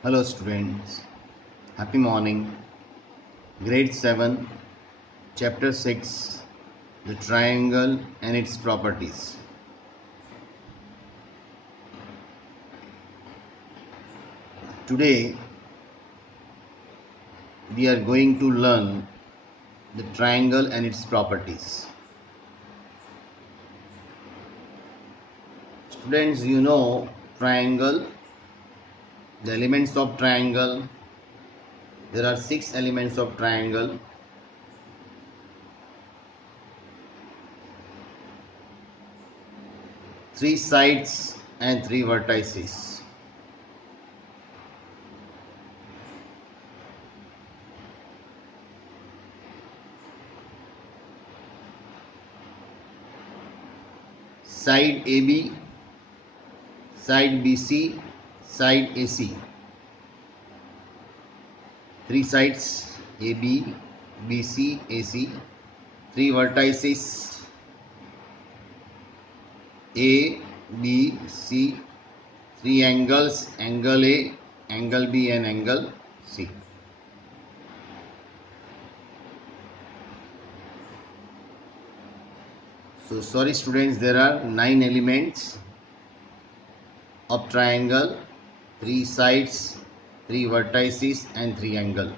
Hello students, happy morning. Grade 7, Chapter 6, the triangle and its properties. Today we are going to learn the triangle and its properties. Students, you know triangle, the elements of triangle. There are 6 elements of triangle. Three sides and 3 vertices. Side AB, side BC, side AC. Three sides AB, BC, AC. Three vertices A, B, C. Three angles, angle A, angle B and angle C. So sorry students, there are 9 elements of triangle, 3 sides, 3 vertices and 3 angles.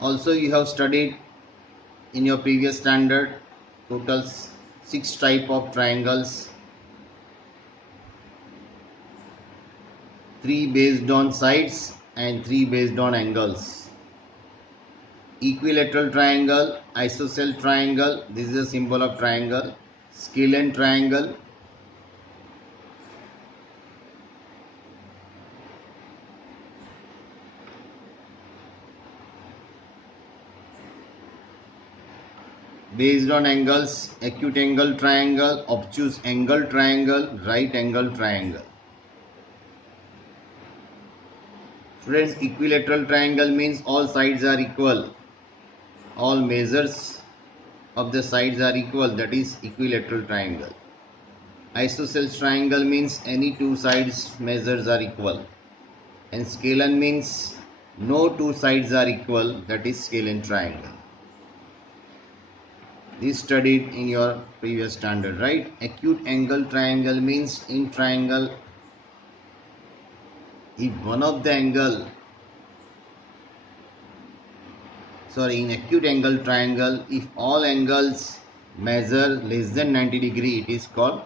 Also you have studied in your previous standard total 6 type of triangles, 3 based on sides and 3 based on angles. Equilateral triangle, isosceles triangle, this is a symbol of triangle. Scalene triangle, based on angles, acute angle triangle, obtuse angle triangle, right angle triangle. Students, equilateral triangle means all sides are equal. All measures of the sides are equal, that is equilateral triangle. Isosceles triangle means any two sides measures are equal. And scalene means no two sides are equal, that is scalene triangle. This studied in your previous standard, right? Acute angle triangle means in triangle, if one of the angle, in acute angle triangle, if all angles measure less than 90 degree, it is called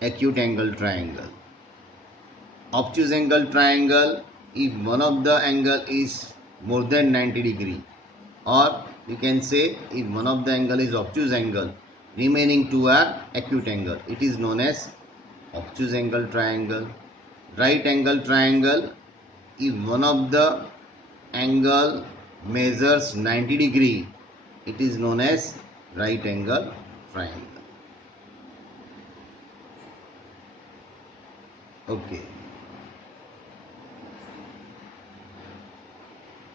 acute angle triangle. Obtuse angle triangle, if one of the angle is more than 90 degree, or you can say if one of the angle is obtuse angle, remaining two are acute angle, it is known as obtuse angle triangle. Right angle triangle, if one of the angle measures 90 degree, it is known as right angle triangle. Okay.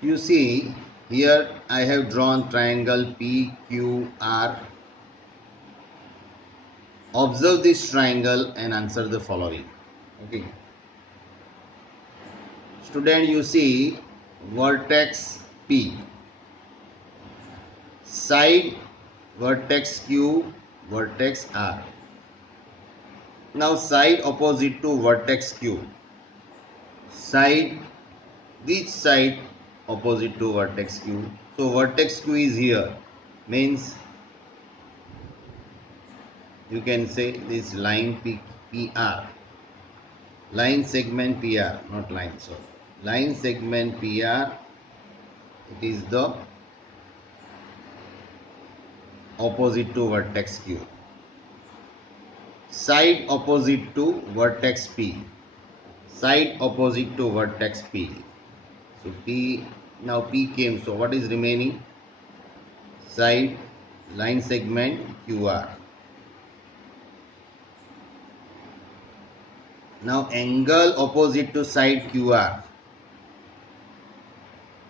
You see here I have drawn triangle PQR. Observe this triangle and answer the following. Okay. Student, you see vertex P, side vertex Q, vertex R. Now side opposite to vertex Q. Side, which side opposite to vertex Q? So vertex Q is here, means you can say this line PR, line segment PR, not line, sorry. Line segment PR, it is the opposite to vertex Q. Side opposite to vertex P. Side opposite to vertex P. So P, now P came, so what is remaining? Side, line segment QR. Now angle opposite to side QR.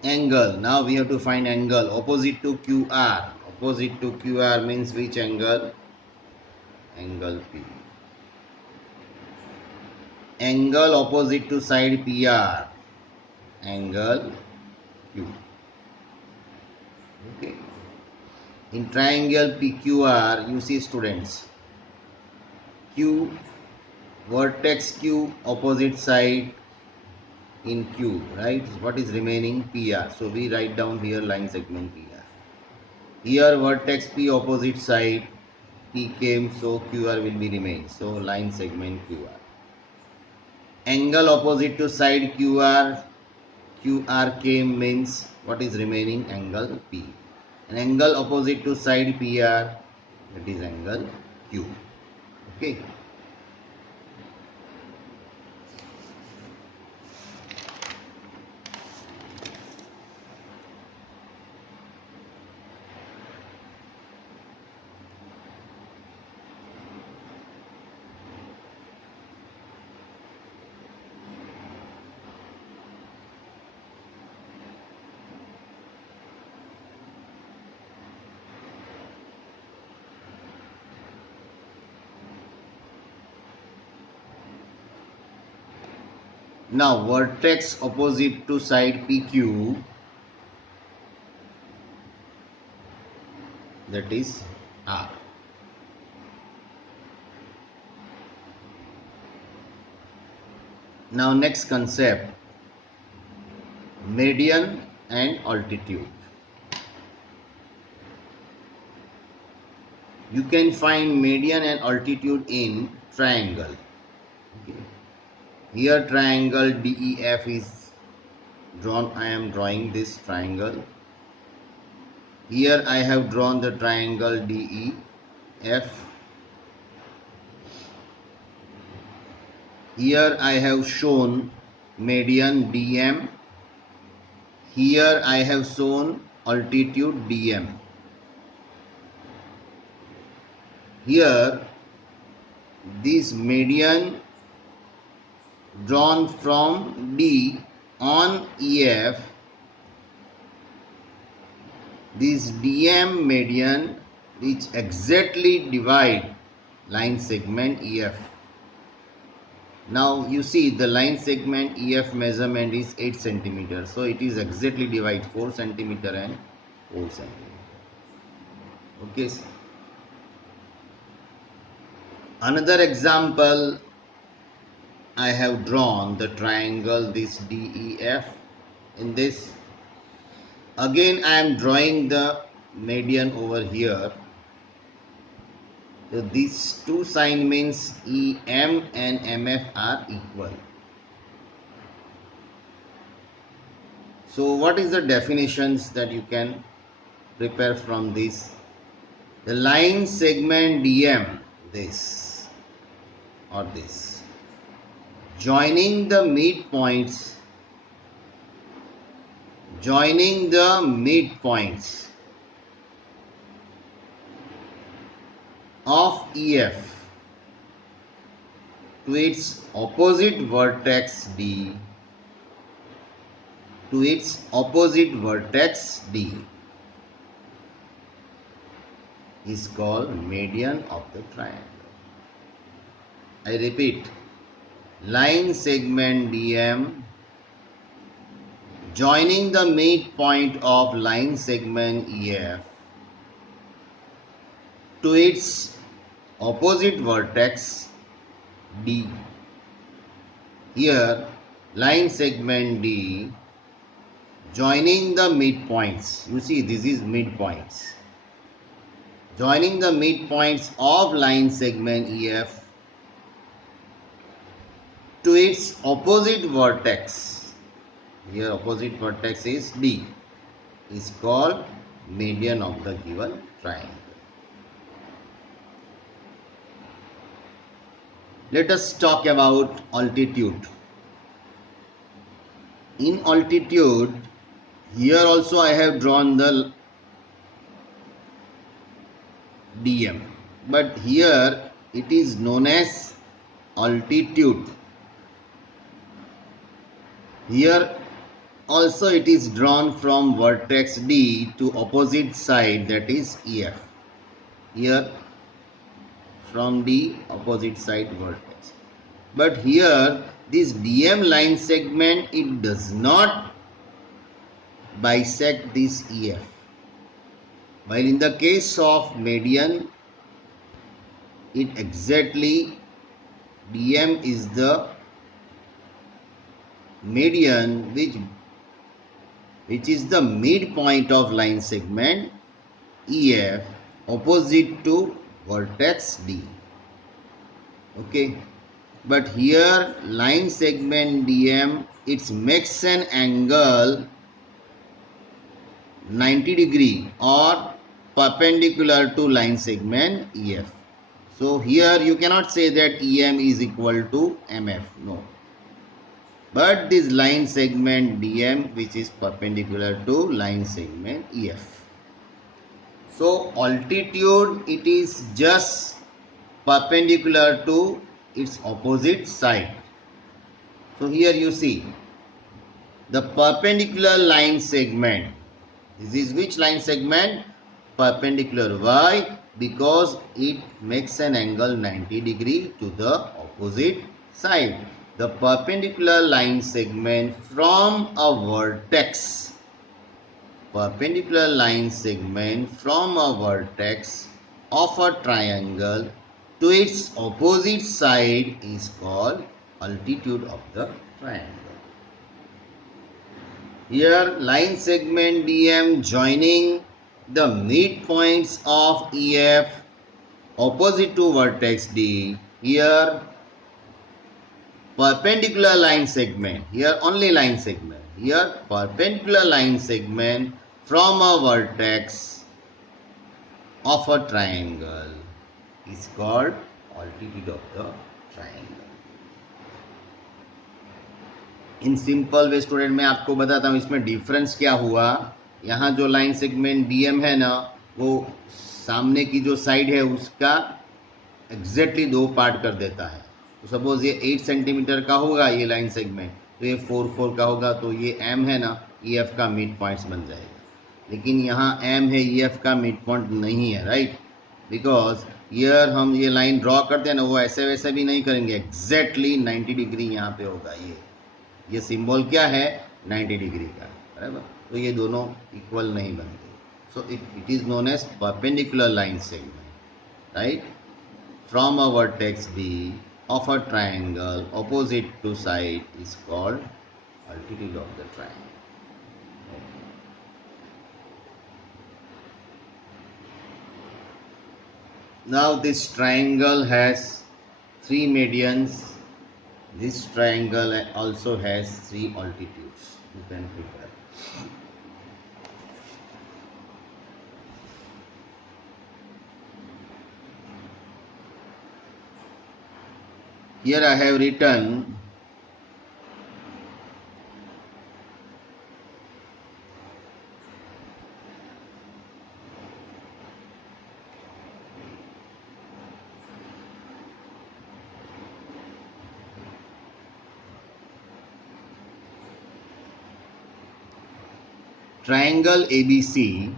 Angle, now we have to find angle opposite to QR. Opposite to QR means which angle? Angle P. angle opposite to side PR, angle Q. Okay. In triangle PQR, you see students, Q, vertex Q, opposite side in Q, right? What is remaining? PR. So we write down here line segment PR. Here vertex P, opposite side P came, so QR will be remain. So line segment QR. Angle opposite to side QR, QR came means what is remaining? Angle P. An angle opposite to side PR, that is angle Q. Okay. Now vertex opposite to side PQ, that is R. Now next concept, median and altitude. You can find median and altitude in triangle. Okay. Here triangle DEF is drawn. I am drawing this triangle. Here I have drawn the triangle DEF. Here I have shown median DM. Here I have shown altitude DM. Here this median drawn from D on EF, this DM median which exactly divide line segment EF. Now you see the line segment EF measurement is 8 cm. So it is exactly divide 4 cm and 4 cm. Okay. Another example, I have drawn the triangle this DEF. In this, again I am drawing the median over here. So these two sign means EM and MF are equal. So what is the definitions that you can prepare from this? The line segment DM, this or this, joining the midpoints of EF to its opposite vertex D, is called median of the triangle. I repeat, line segment DM joining the midpoint of line segment EF to its opposite vertex D. Here line segment D joining the midpoints. You see this is midpoints. Joining the midpoints of line segment EF to its opposite vertex. Here opposite vertex is D, is called median of the given triangle. Let us talk about altitude. In altitude, here also I have drawn the DM, but here it is known as altitude. Here also it is drawn from vertex D to opposite side, that is EF. Here from D opposite side vertex. But here this DM line segment, it does not bisect this EF. While in the case of median, it exactly DM is the median which is the midpoint of line segment EF opposite to vertex D. Okay, but here line segment DM, it makes an angle 90 degree or perpendicular to line segment EF. So here you cannot say that EM is equal to MF, no. But this line segment DM which is perpendicular to line segment EF. So altitude, it is just perpendicular to its opposite side. So here you see the perpendicular line segment. This is which line segment? Perpendicular. Why? Because it makes an angle 90 degree to the opposite side. The perpendicular line segment from a vertex. Perpendicular line segment from a vertex of a triangle to its opposite side is called altitude of the triangle. Here line segment DM joining the midpoints of EF opposite to vertex D. Here perpendicular line segment. Here only line segment. Here perpendicular line segment from a vertex of a triangle is called altitude of the triangle. In simple way student मैं आपको बताता हूँ इसमें difference क्या हुआ. यहाँ जो line segment DM है ना, वो सामने की जो साइड है उसका एग्जैक्टली दो पार्ट कर देता है. तो सपोज ये 8 सेंटीमीटर का होगा ये लाइन सेगमेंट, तो ये 4 का होगा, तो ये एम है ना, ई एफ का मिड पॉइंट्स बन जाएगा. लेकिन यहाँ एम है, ई एफ का मिड पॉइंट नहीं है, राइट. बिकॉज ईयर हम ये लाइन ड्रॉ करते हैं ना, वो ऐसे वैसे भी नहीं करेंगे, एग्जैक्टली 90 डिग्री यहाँ पे होगा. ये सिंबल क्या है? 90 डिग्री का, बराबर. तो ये दोनों इक्वल नहीं बनते. So it is known as perpendicular line segment, right, from a vertex D of a triangle opposite to side is called altitude of the triangle. Now this triangle has 3 medians. This triangle also has 3 altitudes. You can prepare. Here I have written triangle ABC.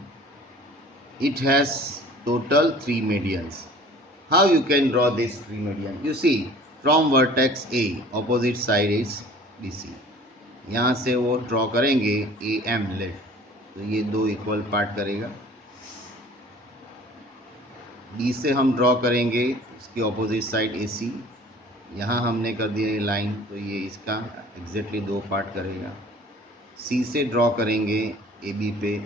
It has total 3 medians. How you can draw this 3 median? You see, from vertex A, opposite side is BC. यहाँ से वो draw करेंगे AM late, तो ये दो equal part करेगा. B से हम ड्रॉ करेंगे इसकी ऑपोजिट साइड AC. यहाँ हमने कर दिया ये लाइन, तो ये इसका एग्जैक्टली दो पार्ट करेगा. C से ड्रॉ करेंगे AB पे,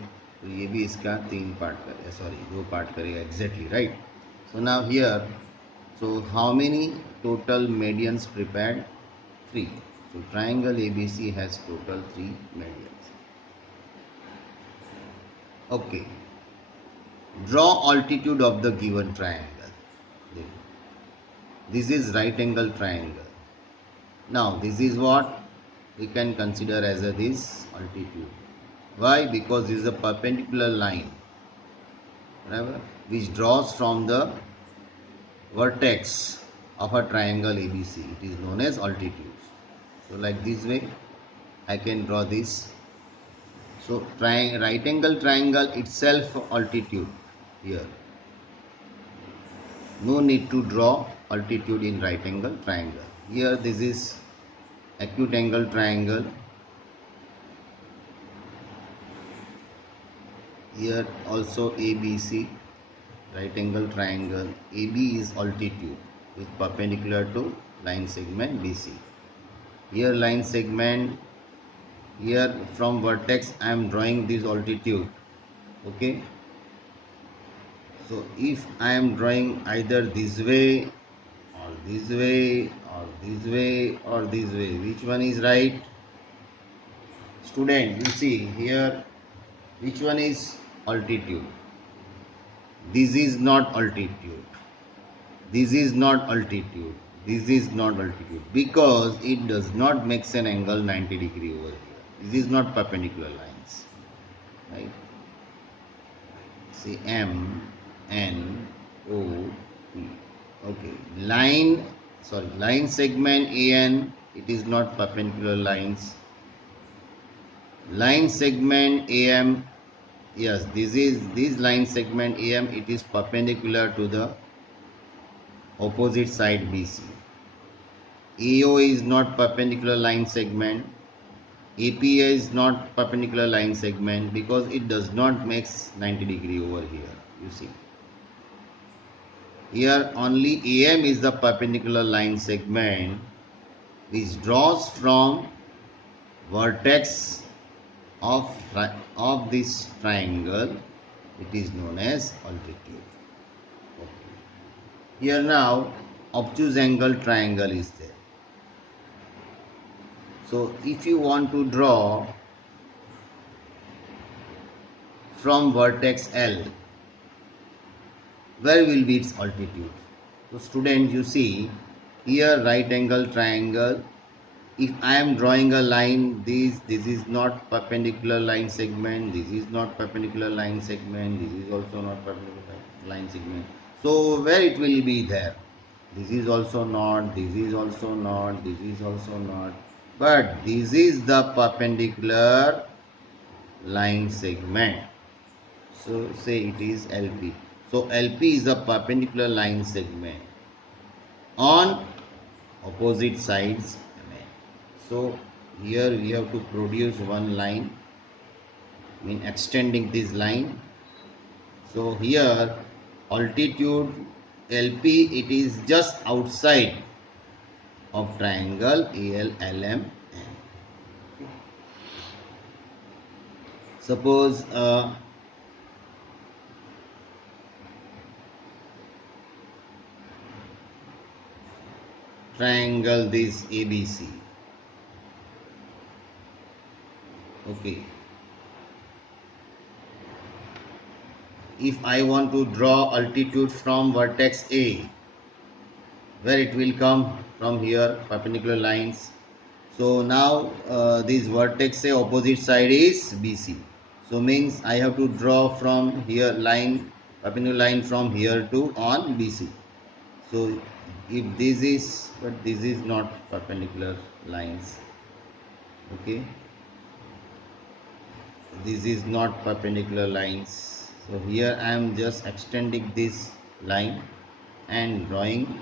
तो ये भी इसका 3 पार्ट करेगा, सॉरी 2 पार्ट करेगा exactly, right. So now here, so how many total medians prepared? 3. So triangle ABC has total 3 medians. Okay. Draw altitude of the given triangle. This is right angle triangle. Now this is what we can consider as this altitude. Why? Because this is a perpendicular line, right, which draws from the vertex of a triangle ABC. It is known as altitude. So like this way I can draw this. So right angle triangle itself altitude here. No need to draw altitude in right angle triangle. Here this is acute angle triangle. Here also ABC, right angle triangle. AB is altitude is perpendicular to line segment BC. Here line segment, here from vertex I am drawing this altitude. Okay, so if I am drawing either this way or this way or this way or this way, which one is right? Student, you see here, which one is altitude? This is not altitude. This is not altitude. This is not altitude because it does not make an angle 90 degree over here. This is not perpendicular lines, right? See M, N, O, P. Okay, line segment AN, it is not perpendicular lines. Line segment AM, yes, this line segment AM, it is perpendicular to the opposite side BC. AO is not perpendicular line segment. APA is not perpendicular line segment because it does not make 90 degree over here. You see, here only AM is the perpendicular line segment which draws from vertex of this triangle. It is known as altitude. Okay. Here now obtuse angle triangle is there. So if you want to draw from vertex L, where will be its altitude? So student, you see here right angle triangle. If I am drawing a line, this is not perpendicular line segment, this is not perpendicular line segment, this is also not perpendicular line segment. So where it will be there? This is also not, this is also not, this is also not. But this is the perpendicular line segment. So say it is LP. So LP is a perpendicular line segment on opposite sides. So here we have to produce one line, mean extending this line. So here altitude LP, it is just outside of triangle ALLM. Suppose triangle this ABC. Okay. If I want to draw altitude from vertex A, where it will come from here, perpendicular lines. So now this vertex A opposite side is BC. So means I have to draw from here line, perpendicular line from here to on BC. So if this is, but this is not perpendicular lines. Okay. This is not perpendicular lines. So here I am just extending this line and drawing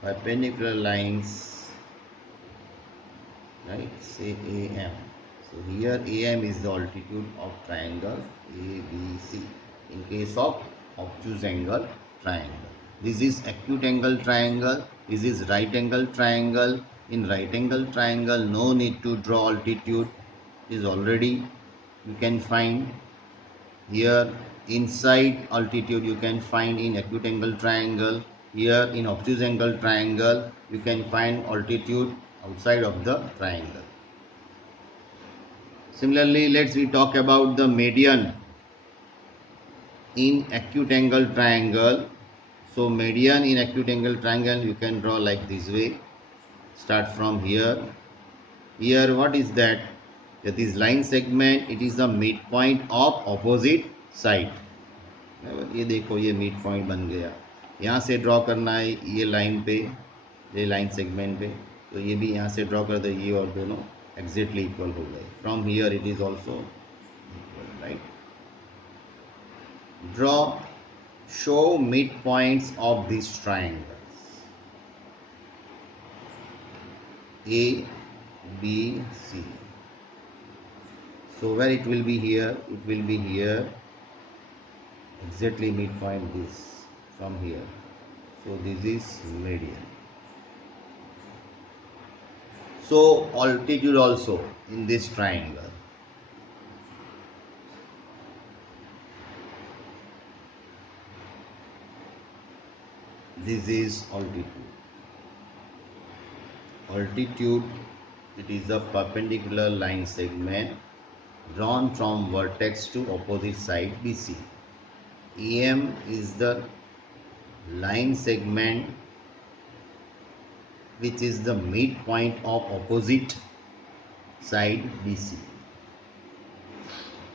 perpendicular lines, right? Say AM. So here AM is the altitude of triangle ABC in case of obtuse angle triangle. This is acute angle triangle. This is right angle triangle. In right angle triangle, no need to draw altitude. Is already you can find here inside altitude you can find in acute angle triangle. Here in obtuse angle triangle you can find altitude outside of the triangle. Similarly, let's we talk about the median in acute angle triangle. So median in acute angle triangle you can draw like this way. Start from here. Here what is that? That is line segment. It is the midpoint of opposite side. ये देखो ये mid point बन गया. यहाँ से draw करना है ये लाइन पे, ये लाइन सेगमेंट पे. तो ये भी यहाँ से ड्रॉ कर दो, ये और दोनों एग्जैक्टली इक्वल हो गए. From here it is also equal, right. Draw show midpoints of these triangles A, BC. So where it will be here? It will be here. Exactly midpoint this from here. So this is median. So altitude also in this triangle. This is altitude. Altitude, it is a perpendicular line segment drawn from vertex to opposite side BC. EM is the line segment which is the midpoint of opposite side BC.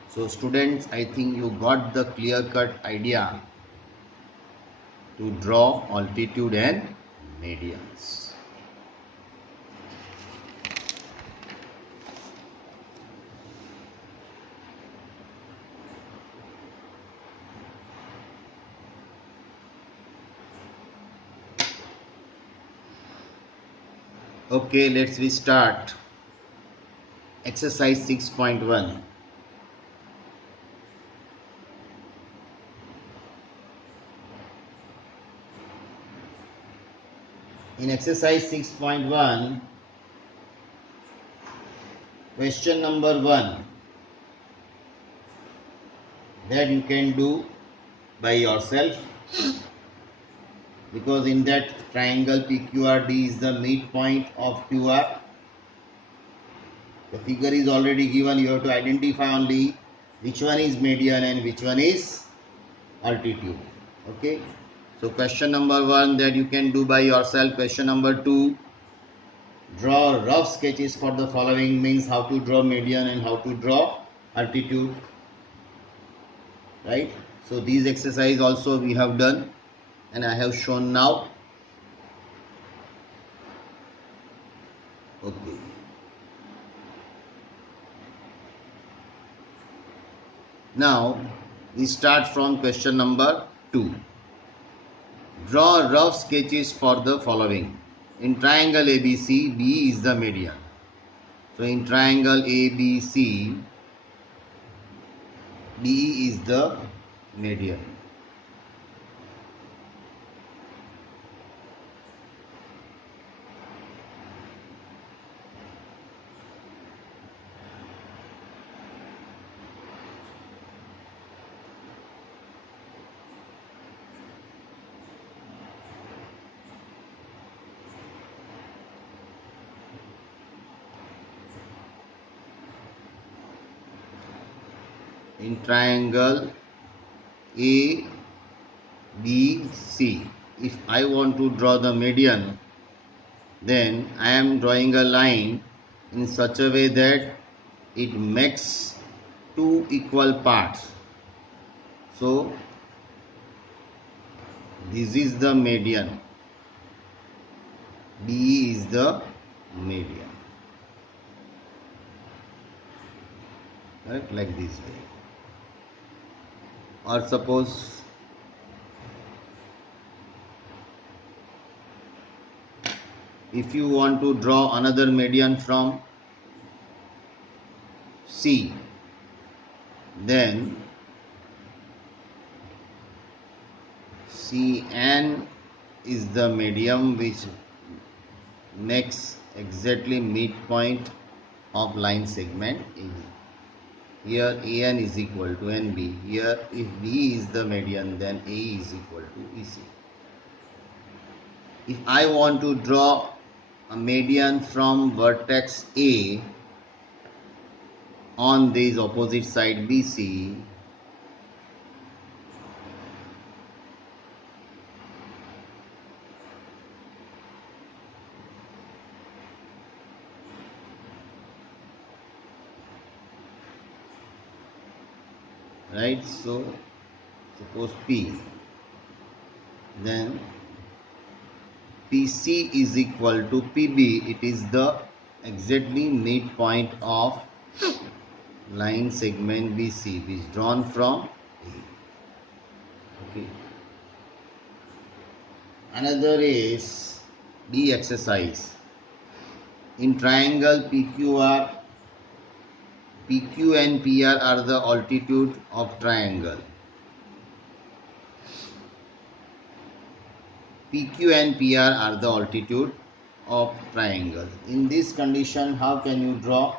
So students, I think you got the clear-cut idea to draw altitude and medians. Okay, let's restart. Exercise 6.1. In exercise 6.1, question number 1 that you can do by yourself, because in that triangle PQRD is the midpoint of QR. The figure is already given. You have to identify only which one is median and which one is altitude. Okay. So question number 1 that you can do by yourself. Question number 2, draw rough sketches for the following, means how to draw median and how to draw altitude. Right. So these exercise also we have done and I have shown now. Okay. Now we start from question number 2. Draw rough sketches for the following. In triangle ABC, B is the median. So in triangle ABC, B is the median. In triangle ABC, if I want to draw the median, then I am drawing a line in such a way that it makes two equal parts. So this is the median. B is the median. Right? Like this way. Or suppose if you want to draw another median from C, then CN is the medium which makes exactly midpoint of line segment A. Here AN is equal to NB. Here if B is the median, then A is equal to EC. If I want to draw a median from vertex A on this opposite side BC, right? So suppose P, then PC is equal to PB. It is the exactly midpoint of line segment BC which is drawn from A. Okay. Another is B exercise. In triangle PQ and PR are the altitude of triangle. PQ and PR are the altitude of triangle. In this condition, how can you draw?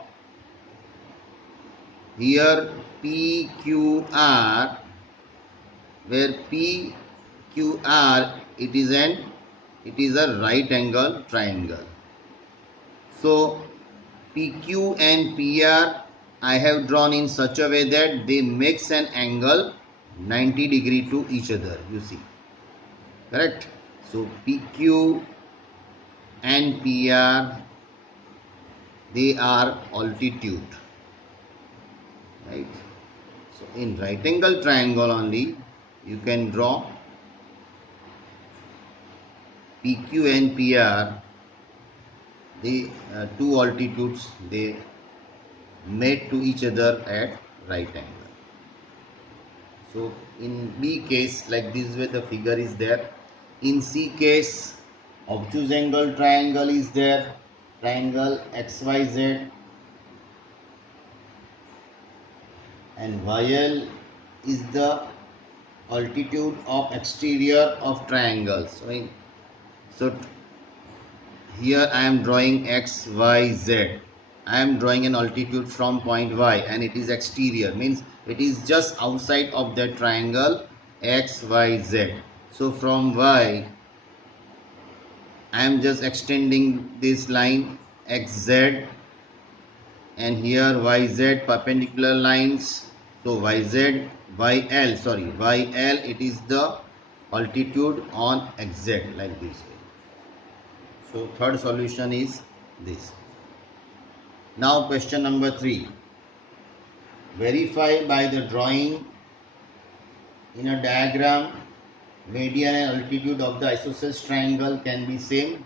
Here PQR, where PQR it is a right angle triangle. So PQ and PR I have drawn in such a way that they makes an angle 90 degree to each other, you see, correct? So PQ and PR, they are altitude, right? So in right angle triangle only you can draw PQ and PR, the two altitudes, they made to each other at right angle. So in B case, like this way the figure is there. In C case, obtuse angle triangle is there, triangle XYZ, and YL is the altitude of exterior of triangle. So here I am drawing X, Y, Z. I am drawing an altitude from point Y and it is exterior, means it is just outside of that triangle X, Y, Z. So from Y, I am just extending this line XZ, and here YZ perpendicular lines. So YZ, YL, it is the altitude on XZ, like this way. So third solution is this. Now question number 3. Verify by the drawing in a diagram median and altitude of the isosceles triangle can be same.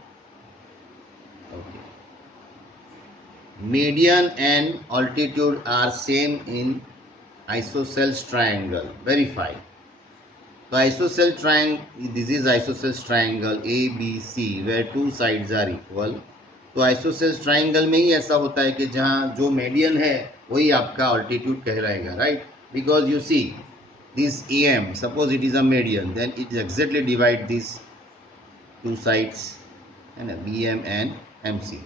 Okay. Median and altitude are same in isosceles triangle. Verify. So isosceles triangle, this is isosceles triangle ABC where two sides are equal. तो isosceles triangle में ही ऐसा होता है कि जहाँ जो median है वही आपका ऑल्टीट्यूड कहलाएगा, right? Because you see this AM, suppose it is a median, then it exactly divide this two sides, है ना, BM and MC.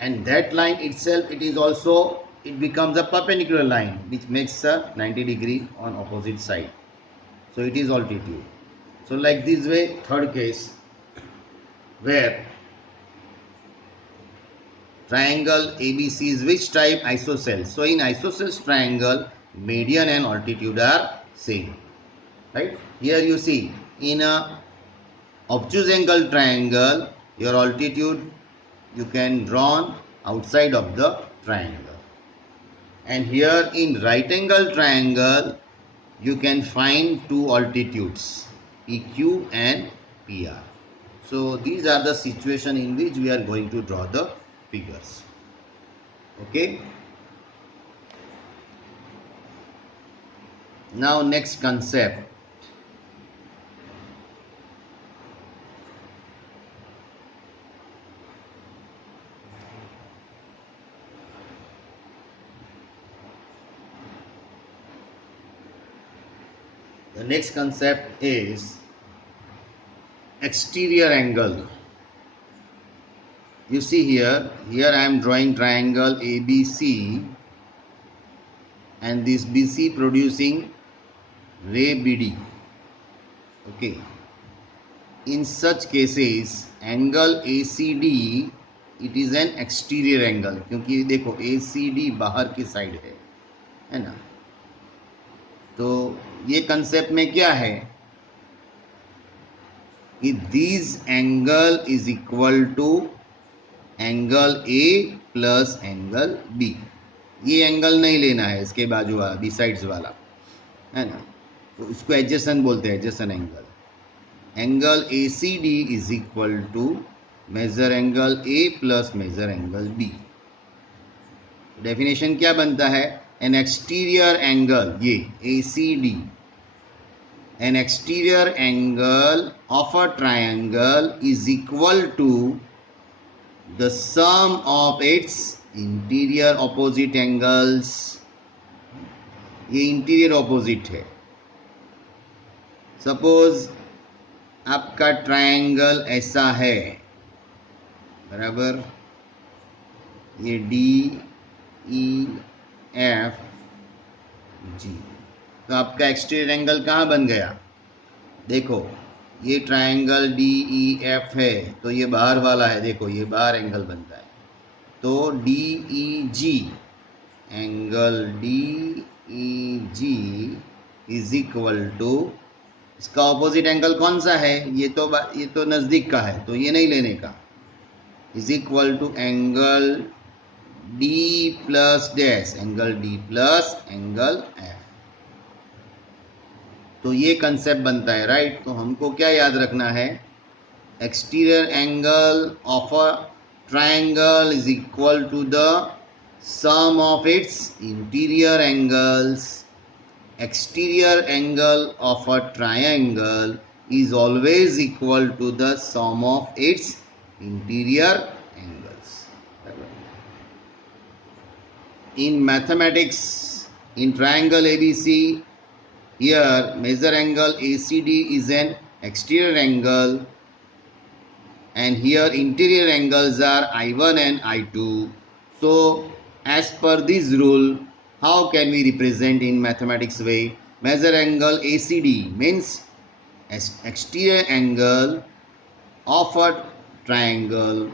And that line itself, it becomes a perpendicular line which makes a 90 degree on opposite side. So it is altitude. So like this way, third case, where triangle ABC is which type? Isosceles. So in isosceles triangle, median and altitude are same, right? Here you see, in a obtuse angle triangle, your altitude you can draw outside of the triangle, and here in right angle triangle you can find two altitudes, PQ and PR. So these are the situation in which we are going to draw the figures. Okay. Now next concept. The next concept is exterior angle. You see here I am drawing triangle ABC and this BC producing ray BD. Okay. In such cases, angle ACD, it is an exterior angle, क्योंकि देखो ACD बाहर की side है ना? तो ये concept में क्या है कि this angle is equal to angle A plus angle B. ये एंगल नहीं लेना है, इसके बाजू वाला, बी साइड्स वाला, है ना? तो इसको एडजेसेंट बोलते हैं, adjacent angle. Angle ACD is equal to measure angle A plus measure angle B. Definition क्या बनता है? एन एक्सटीरियर एंगल, ये ACD, an exterior angle of a triangle is equal to the sum of its interior opposite angles. ये interior opposite है. Suppose आपका triangle ऐसा है, बराबर, ये डी ई एफ जी. तो आपका एक्सटीरियर एंगल कहाँ बन गया? देखो, ये ट्रायंगल डी ई एफ है, तो ये बाहर वाला है, देखो ये बाहर एंगल बनता है. तो D E G, angle D E G is equal to, इसका ऑपोजिट एंगल कौन सा है? ये तो नज़दीक का है, तो ये नहीं लेने का. Is equal to angle D plus dash, angle D plus angle F. तो ये कंसेप्ट बनता है, राइट. तो हमको क्या याद रखना है? Exterior angle of a triangle is equal to the sum of its interior angles. Exterior angle of a triangle is always equal to the sum of its interior angles. In mathematics, in triangle ABC, here measure angle ACD is an exterior angle, and here interior angles are I1 and I2. So as per this rule, how can we represent in mathematics way? Measure angle ACD means exterior angle of a triangle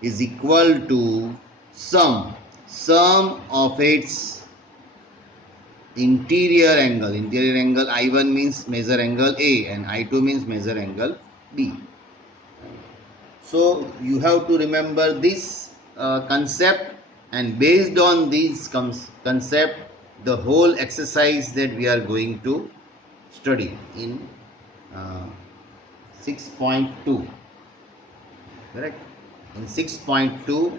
is equal to sum of its interior angle. Interior angle I1 means measure angle A and I2 means measure angle B. So you have to remember this concept, and based on this concept, the whole exercise that we are going to study in 6.2, correct. In 6.2,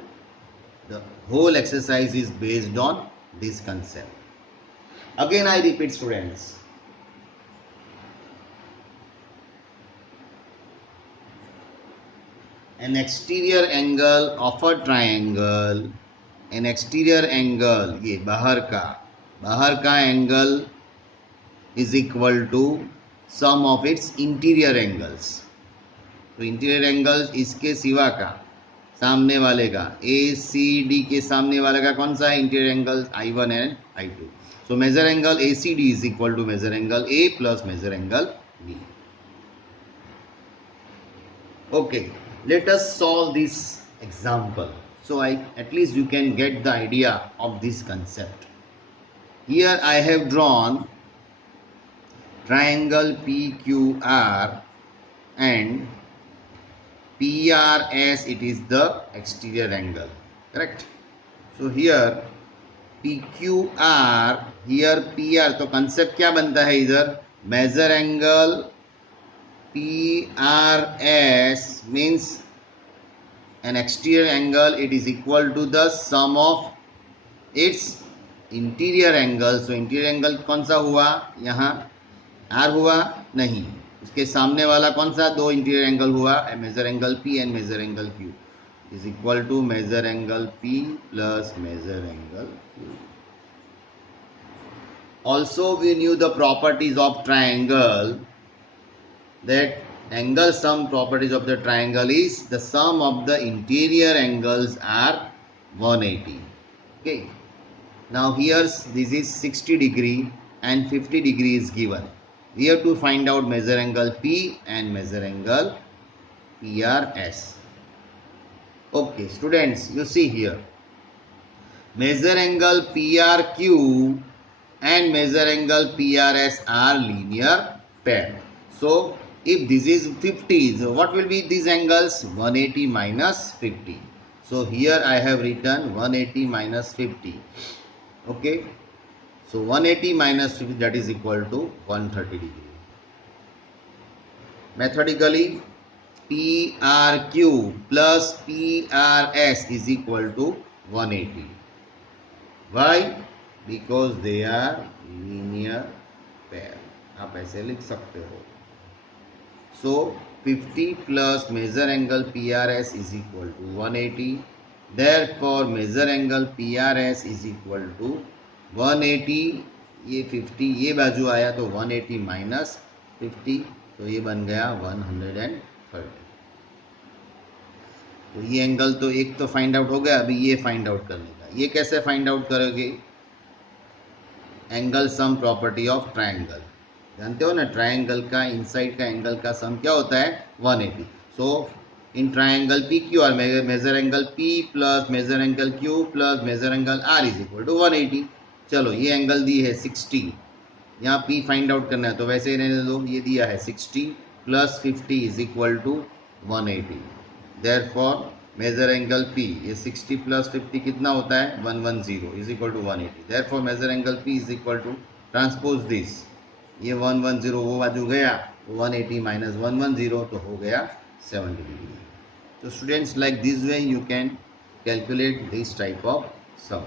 the whole exercise is based on this concept. Again I repeat, students, an exterior angle of a triangle, an exterior angle, ये बाहर का angle is equal to sum of its interior angles. तो interior angle इसके सिवा का, सामने वाले का, ए सी डी के सामने वाले का कौन सा है? Interior angle I1 and I2. So measure angle ACD is equal to measure angle A plus measure angle B. Okay, let us solve this example. So at least you can get the idea of this concept. Here I have drawn triangle PQR and PRS, it is the exterior angle, correct. So here PQR, here PR, तो concept क्या बनता है इधर? measure angle PRS means an exterior angle, it is equal to the sum of its interior angle. So interior angle कौन सा हुआ? यहाँ are हुआ नहीं, उसके सामने वाला कौन सा? दो इंटीरियर एंगल हुआ, measure angle P and measure angle Q is equal to measure angle P plus measure angle Q. Also we knew the properties of triangle, that angle sum properties of the triangle is the sum of the interior angles are 180. Okay. Now here this is 60 degree and 50 degree is given. We have to find out measure angle P and measure angle PRS. Okay, students, you see here, measure angle PRQ and measure angle PRS are linear pair. So if this is 50, so what will be these angles? 180 minus 50. So here I have written 180 minus 50. Okay, so 180 minus 50, that is equal to 130 degree. Methodically, PRQ plus PRS is equal to 180. Why? Because they are linear pair. आप ऐसे लिख सकते हो. So 50 plus measure angle PRS is equal to 180. Therefore measure angle PRS is equal to 180. ये 50 ये बाजू आया तो 180 माइनस 50, तो ये बन गया 130. तो ये एंगल तो एक तो फाइंड आउट हो गया. अभी ये फाइंड आउट करने का. ये कैसे फाइंड आउट करोगे? Angle sum property of triangle. जानते हो ना, ट्रायंगल का इनसाइड का एंगल का सम क्या होता है? 180. So in triangle P Q R measure angle P plus measure angle Q plus measure angle R is equal to 180. चलो ये एंगल दी है 60, यहाँ पी फाइंड आउट करना है तो वैसे ही रहने दो. ये दिया है 60 plus 50 is equal to 180. Therefore measure angle P, ये 60 प्लस 50 कितना होता है? 110 is equal to 180. Therefore measure angle P is equal to transpose this. ये 110 वो बाजू गया, 180 माइनस 110 तो हो गया 70 डिग्री. तो students, like this way you can calculate this type of sum.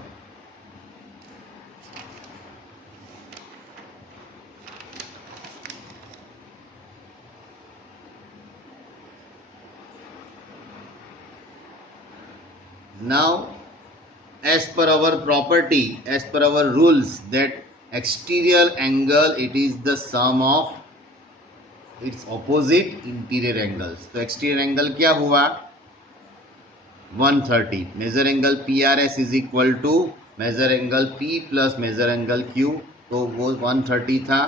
Now, as per our property, as per our rules, that exterior angle, it is the sum of its opposite interior angles. तो exterior angle क्या हुआ? 130. Measure angle PRS is equal to measure angle P plus measure angle Q. तो वो 130 था,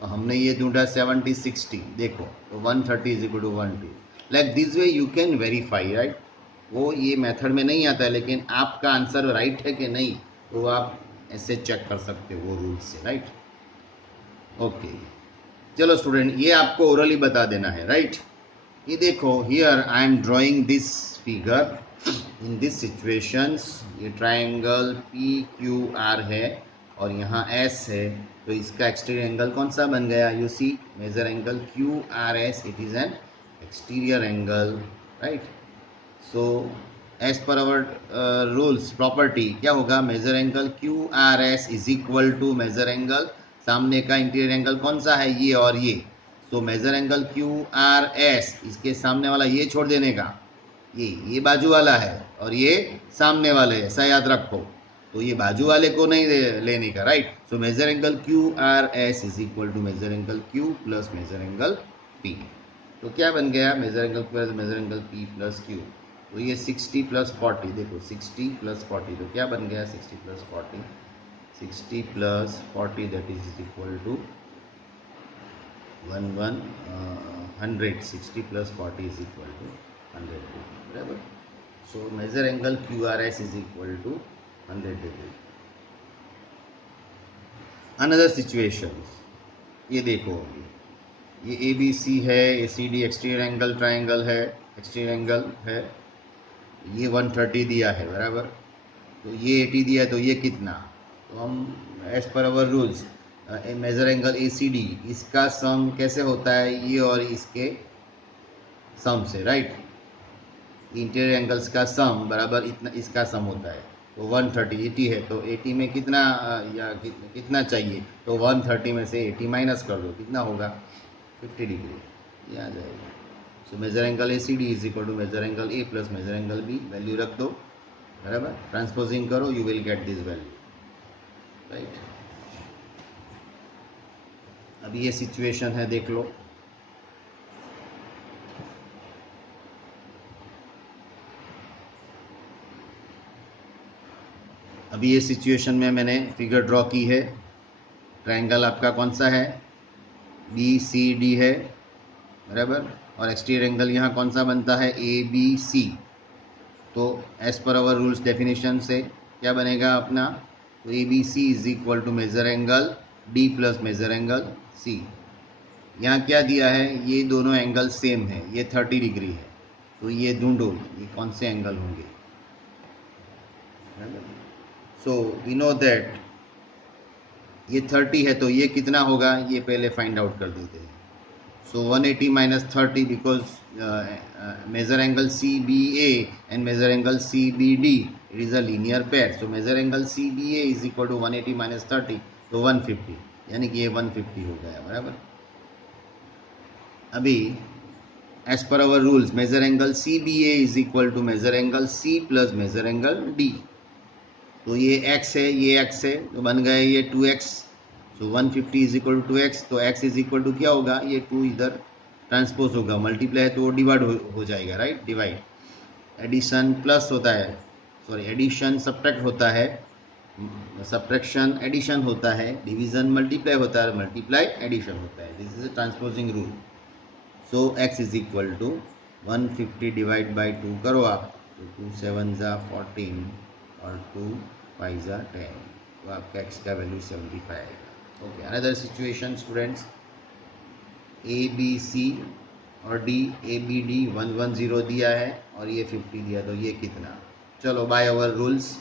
तो हमने ये ढूंढा 70 60. देखो तो 130 is equal to 120. Like this way you can verify, right. वो ये मेथड में नहीं आता है, लेकिन आपका आंसर राइट है कि नहीं तो आप ऐसे चेक कर सकते हो वो रूल से, राइट. ओके, चलो स्टूडेंट, ये आपको ओरली बता देना है, राइट. ये देखो, here I am drawing this figure in this situations. ये ट्रायंगल पी क्यू आर है और यहाँ एस है, तो इसका एक्सटीरियर एंगल कौन सा बन गया? You see, measure angle Q R S, it is an exterior angle, right. So as per our rules property क्या होगा? Measure angle Q R S is equal to measure angle, सामने का interior angle कौन सा है? ये और ये. So measure angle Q R S, इसके सामने वाला ये छोड़ देने का, ये बाजू वाला है और ये सामने वाले, ऐसा याद रखो. तो ये बाजू वाले को नहीं लेने का, right. So measure angle Q R S is equal to measure angle Q plus measure angle P. तो क्या बन गया? Measure angle plus measure angle P plus Q. तो ये 60 प्लस 40, देखो 60 प्लस 40 तो क्या बन गया? 60 plus 40, 60 plus 40 that is equal to 100. 60 plus 40 is equal to 100 degree, बराबर. So measure angle Q R S is equal to 100 degree. Another situation, ये देखो, ये ए बी सी है, A C D exterior angle triangle है, exterior angle है. ये 130 दिया है, बराबर. तो ये 80 दिया है, तो ये कितना? तो हम as per our rules measure angle A C D, इसका सम कैसे होता है? ये और इसके सम से, राइट. इंटीरियर एंगल्स का सम बराबर इतना इसका सम होता है. तो 130, 80 है तो 80 में कितना या कितना चाहिए? तो 130 में से 80 माइनस कर दो, कितना होगा? 50 डिग्री, ये आ जाएगा. So measure angle A C D is equal to measure angle A plus measure angle B. Value रख दो, बराबर. ट्रांसपोजिंग करो, you will get this value, right. अभी ये सिचुएशन है, देख लो. अभी ये सिचुएशन में मैंने फिगर ड्रॉ की है. ट्रायंगल आपका कौन सा है? बी सी डी है, बराबर. और एक्सटीरियर एंगल यहाँ कौन सा बनता है? A B C. तो as per our rules definition से क्या बनेगा अपना? तो A B C is equal to measure angle D plus measure angle C. यहाँ क्या दिया है? ये दोनों एंगल सेम है, ये 30 डिग्री है, तो ये ढूंढो ये कौन से एंगल होंगे. सो वी नो दैट ये 30 है, तो ये कितना होगा? ये पहले फाइंड आउट कर देते हैं. So 180 minus 30 because measure angle CBA and measure angle CBD, it is a linear pair. So measure angle CBA is equal to 180 minus 30, तो 150, यानी कि ये 150 हो गया, बराबर. अभी as per our rules, measure angle CBA is equal to measure angle C plus measure angle D. तो ये x है, ये x है, तो बन गए ये 2x. So 150 is equal to 2x, तो x इज इक्वल टू क्या होगा, ये 2 इधर ट्रांसपोज होगा, मल्टीप्लाई है तो वो डिवाइड हो जाएगा, राइट. डिवाइड, एडिशन प्लस होता है, सॉरी एडिशन सब्ट्रैक्ट होता है, सब्ट्रैक्शन एडिशन होता है, डिवीजन मल्टीप्लाई होता है, मल्टीप्लाई एडिशन होता है. This is a transposing rule. So x is equal to 150 divide by 2 करो आप, तो 2 7 ज़ा 14 और 2 5 ज़ा 10, तो आपका x का वैल्यू 75 आएगा. Okay, another situation students, A B C और डी, ए बी डी 110 दिया है और ये 50 दिया, तो ये कितना. चलो by our rules,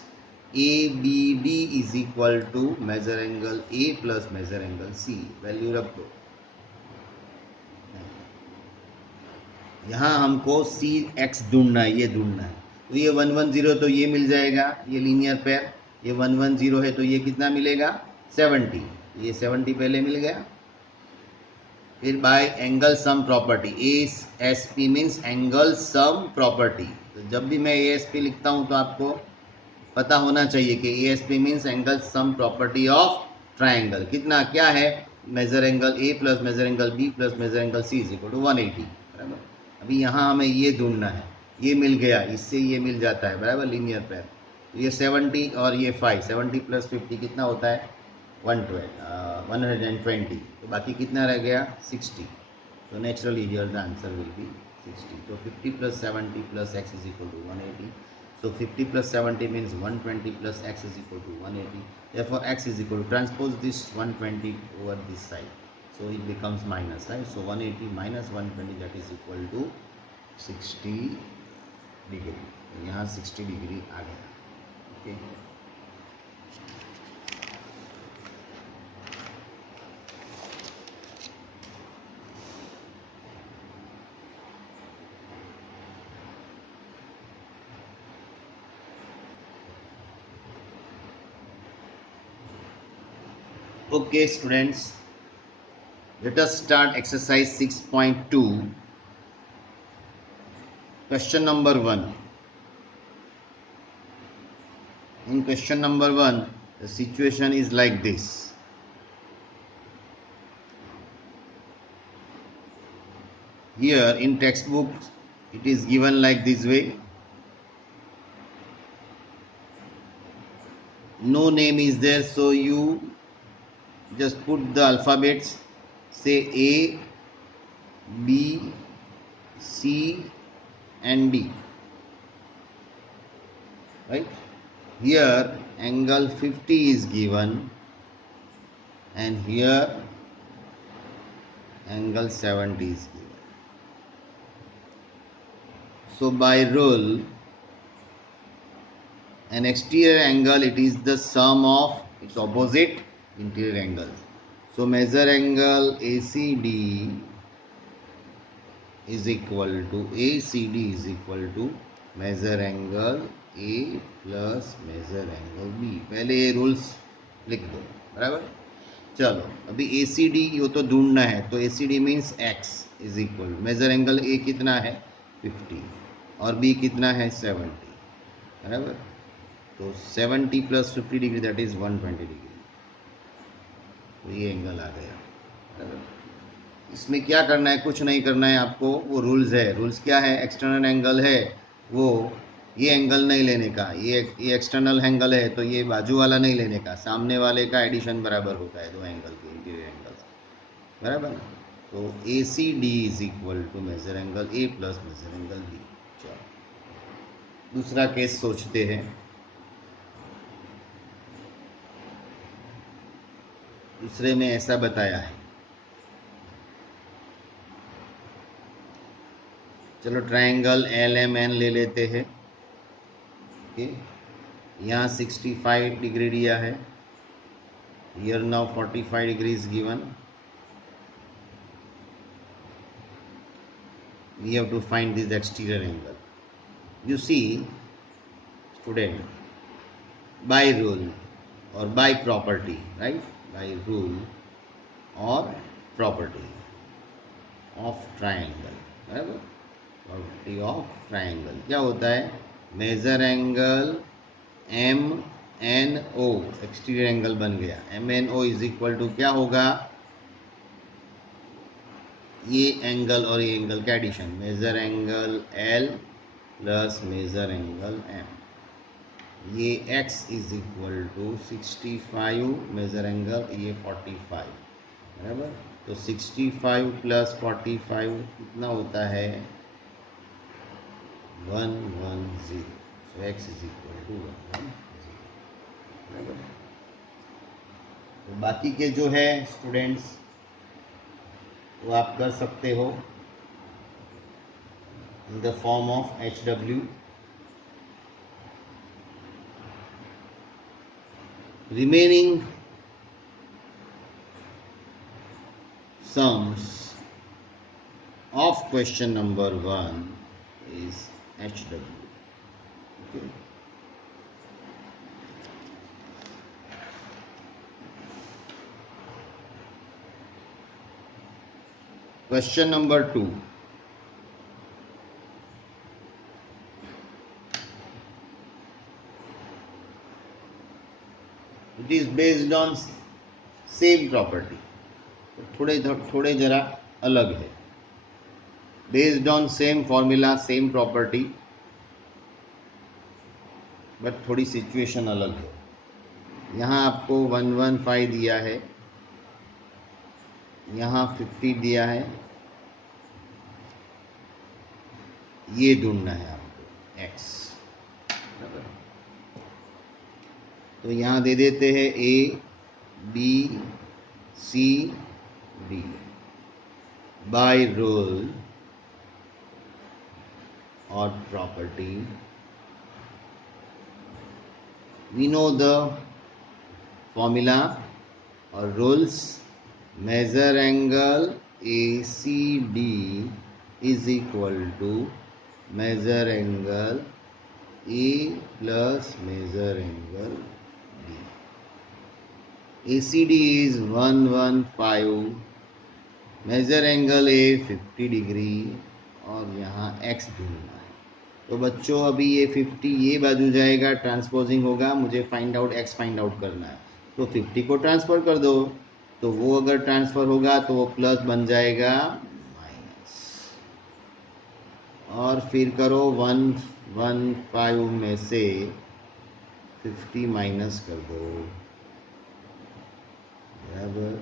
A B D is equal to measure angle A plus measure angle C. Value रख दो. यहाँ हमको सी एक्स ढूंढना है, ये ढूंढना है. तो ये 110 तो ये मिल जाएगा, ये लीनियर पेयर. ये 110 है तो ये कितना मिलेगा, 70. ये 70 पहले मिल गया. फिर बाय एंगल सम प्रॉपर्टी, ए S P means angle sum property. तो जब भी मैं ए एस पी लिखता हूँ तो आपको पता होना चाहिए कि A S P means angle sum property of triangle. कितना क्या है, measure angle A plus measure angle B plus measure angle C is equal to 180. बराबर. अभी यहाँ हमें ये ढूंढना है, ये मिल गया, इससे ये मिल जाता है, बराबर, लीनियर पेयर. तो ये 70 और ये 5, 70 प्लस 50 कितना होता है, 120. तो बाकी कितना रह गया, 60. तो naturally here the answer will be 60. तो 50 plus 70 plus x is equal to 180. So 50 plus 70 means 120 plus x is equal to 180. Therefore x is equal to, transpose this 120 over this side, so it becomes minus, right? So 180 minus 120, that is equal to 60 degree. यहाँ 60 degree आ गया. Okay, okay students, let us start exercise 6.2. question number 1. In question number 1, the situation is like this. Here in textbook it is given like this way. No name is there, so you just put the alphabets, say A, B, C and D, right? Here angle 50 is given and here angle 70 is given. So by rule, an exterior angle, it is the sum of its opposite interior angles. So measure angle ACD is equal to, ACD is equal to measure angle A plus measure angle B. पहले ये rules लिख दो, बराबर. चलो अभी ACD ये तो ढूंढना है, तो ACD means x is equal, measure angle A कितना है 50 और B कितना है 70, बराबर. तो 70 plus 50 degree, that is 120 degree. तो ये एंगल आ गया, बराबर. इसमें क्या करना है, कुछ नहीं करना है आपको, वो रूल्स है. रूल्स क्या है, एक्सटर्नल एंगल है वो ये एंगल नहीं लेने का, ये एक्सटर्नल एंगल है तो ये बाजू वाला नहीं लेने का, सामने वाले का एडिशन बराबर होता है दो एंगल के, इंटीरियर एंगल, बराबर. तो A C D is equal to measure angle A plus measure angle B. चलो दूसरा केस सोचते हैं. दूसरे में ऐसा बताया है, चलो ट्रायंगल एल एम एन ले लेते हैं. ओके, यहाँ 65 डिग्री दिया है, here now 45 degree is given. We have to find this exterior angle. You see student, by rule और by property, right, by rule और प्रॉपर्टी ऑफ ट्रायंगल, बराबर. Property of triangle क्या होता है? Measure angle M N O, exterior angle बन गया, M N O is equal to क्या होगा? ये एंगल और ये एंगल का addition, measure angle L plus measure angle M. ये x is equal to 65, measure angle ये 45, बराबर। तो 65 प्लस 45 कितना होता है? 110। सो x इज इक्वल टू 110, बराबर। तो बाकी के जो है स्टूडेंट्स वो आप कर सकते हो in the form of HW। Remaining sums of question number 1 is HW. Okay. Question number 2. It is based on same property. थोड़े जरा अलग है। Based on same formula, same property, but थोड़ी सिचुएशन अलग है। यहाँ आपको 115 दिया है, यहाँ 50 दिया है, ये ढूंढना है आपको x। तो यहाँ दे देते हैं A B C D। By rule or property, we know the formula or rules. Measure angle ACD is equal to measure angle A plus measure angle B. ACD is 115, measure angle A 50 degree और यहाँ x ढूंढना है। तो बच्चों अभी ये 50 ये बाजू जाएगा, ट्रांसपोजिंग होगा, मुझे find out x find out करना है। तो 50 को ट्रांसफर कर दो, तो वो अगर ट्रांसफर होगा तो वो प्लस बन जाएगा माइनस, और फिर करो 115 में से 50 माइनस कर दो, बराबर।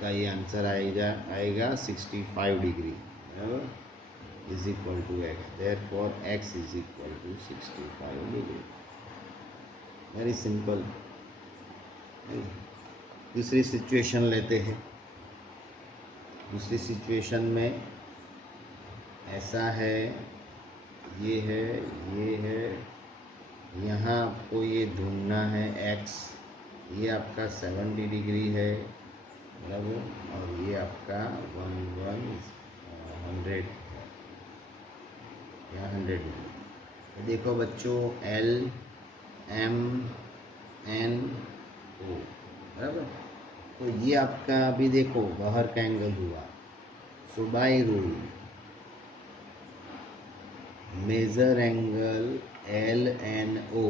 का ये आंसर आएगा 65 डिग्री, बराबर, is equal to x। Therefore x is equal to 65 degree. Very simple. दूसरी सिचुएशन लेते हैं। दूसरी सिचुएशन में ऐसा है, ये है, ये है, यहाँ आपको ये ढूंढना है x। ये आपका 70 डिग्री है, बराबर, और ये आपका 100 या 100 डिग्री। देखो बच्चों, L M N O, बराबर। तो ये आपका अभी देखो बाहर का एंगल हुआ। So by rule measure angle LNO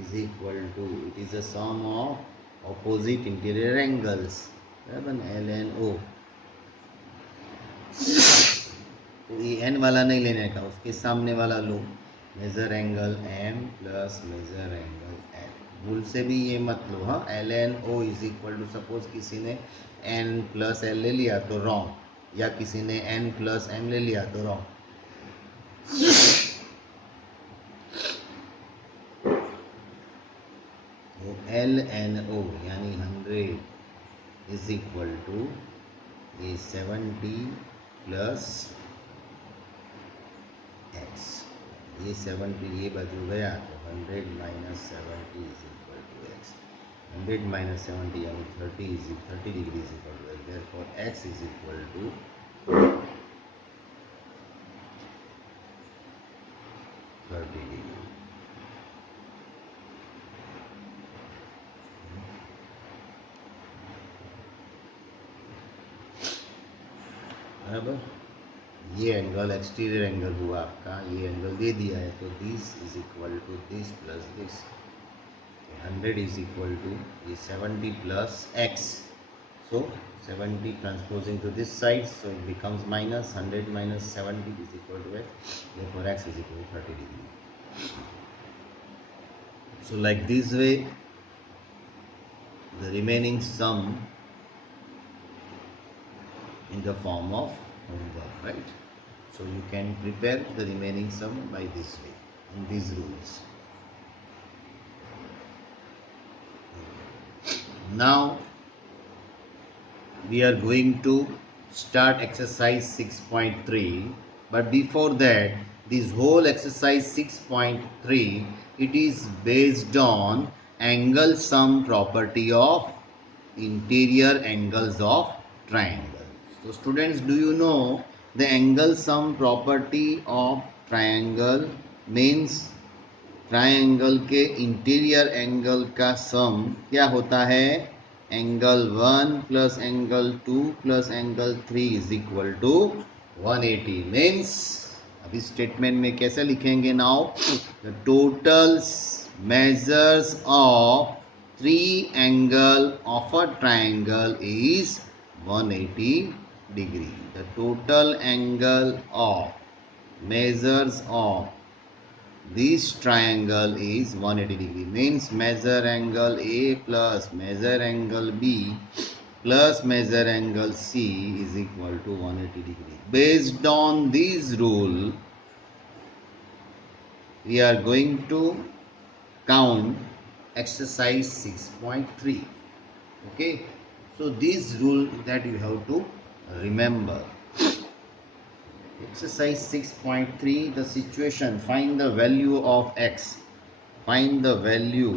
is equal to, it is a sum of opposite interior angles, बराबर, LNO। तो ये एन वाला नहीं लेने का, उसके सामने वाला लो, measure angle M plus measure angle L। भूल से भी ये मत लो, हाँ। LNO is equal to, suppose किसी ने N प्लस L ले लिया तो रॉन्ग, या किसी ने N प्लस M ले लिया तो रॉन्ग। तो LNO यानी 100 इज इक्वल टू ये 70 प्लस x। ये 70 ये बाजू गया तो 100 minus 70 is equal to x। 100 minus 70 यानी 30 degree is equal to x। Therefore x is equal to 30 degree. बराबर। ये एंगल एक्सटीरियर एंगल हुआ आपका, ये एंगल दे दिया है, तो this is equal to this plus this. 100 is equal to ये 70 plus x, so 70 transposing to this side, so it becomes minus 100 minus 70 is equal to x, therefore x is equal to 30 degree. So like this way the remaining sum in the form of homework, right? So you can prepare the remaining sum by this way, in these rules. Now we are going to start exercise 6.3, but before that, this whole exercise 6.3, it is based on angle sum property of interior angles of triangle. So students, do you know the angle sum property of triangle means triangle के interior angle का sum क्या होता है? Angle 1 plus angle 2 plus angle 3 is equal to 180 means, अब इस statement में कैसे लिखेंगे? Now the total measures of 3 angle of a triangle is 180 degree. The total angle of measures of this triangle is 180 degree, means measure angle A plus measure angle B plus measure angle C is equal to 180 degree. Based on this rule, we are going to count exercise 6.3. okay, so this rule that you have to remember. Exercise 6.3, the situation, find the value of x. Find the value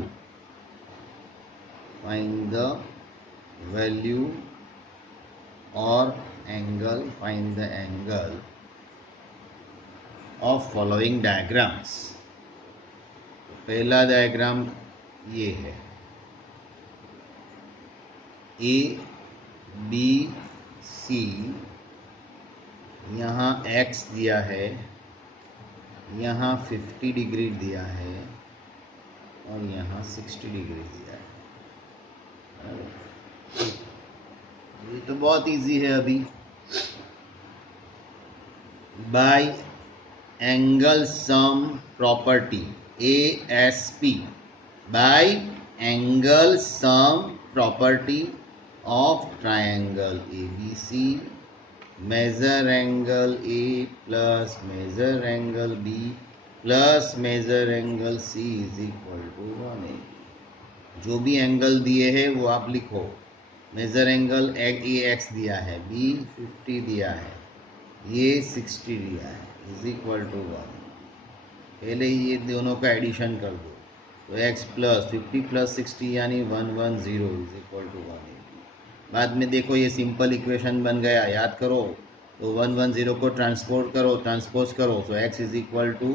or angle, find the angle of following diagrams. पहला diagram ये है, A B सी, यहाँ x दिया है, यहाँ 50 degree दिया है और यहाँ 60 डिग्री दिया है. ये तो बहुत इजी है. अभी bye angle sum property ASP, bye angle sum property of triangle ABC, measure angle A plus measure angle B plus measure angle C is equal to 180. जो भी एंगल दिए हैं वो आप लिखो. मेजर एंगल ए एक्स दिया है, बी 50 दिया है, ये 60 दिया है, इज इक्वल टू 1. पहले ही ये दोनों का एडिशन कर दो, तो x प्लस 50 प्लस 60 यानी 110 इज इक्वल टू 180. बाद में देखो ये सिंपल इक्वेशन बन गया, याद करो. तो 110 को ट्रांसपोज करो, तो x is equal to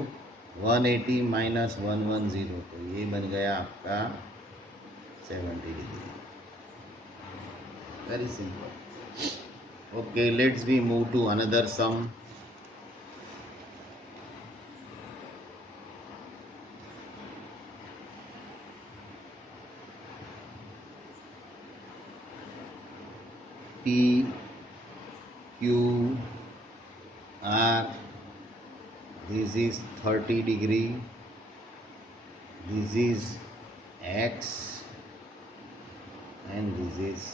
180 minus 110, तो ये बन गया आपका 70 degree. Very simple. Okay, let's we move to another sum. P Q R, this is 30 degree, this is X and this is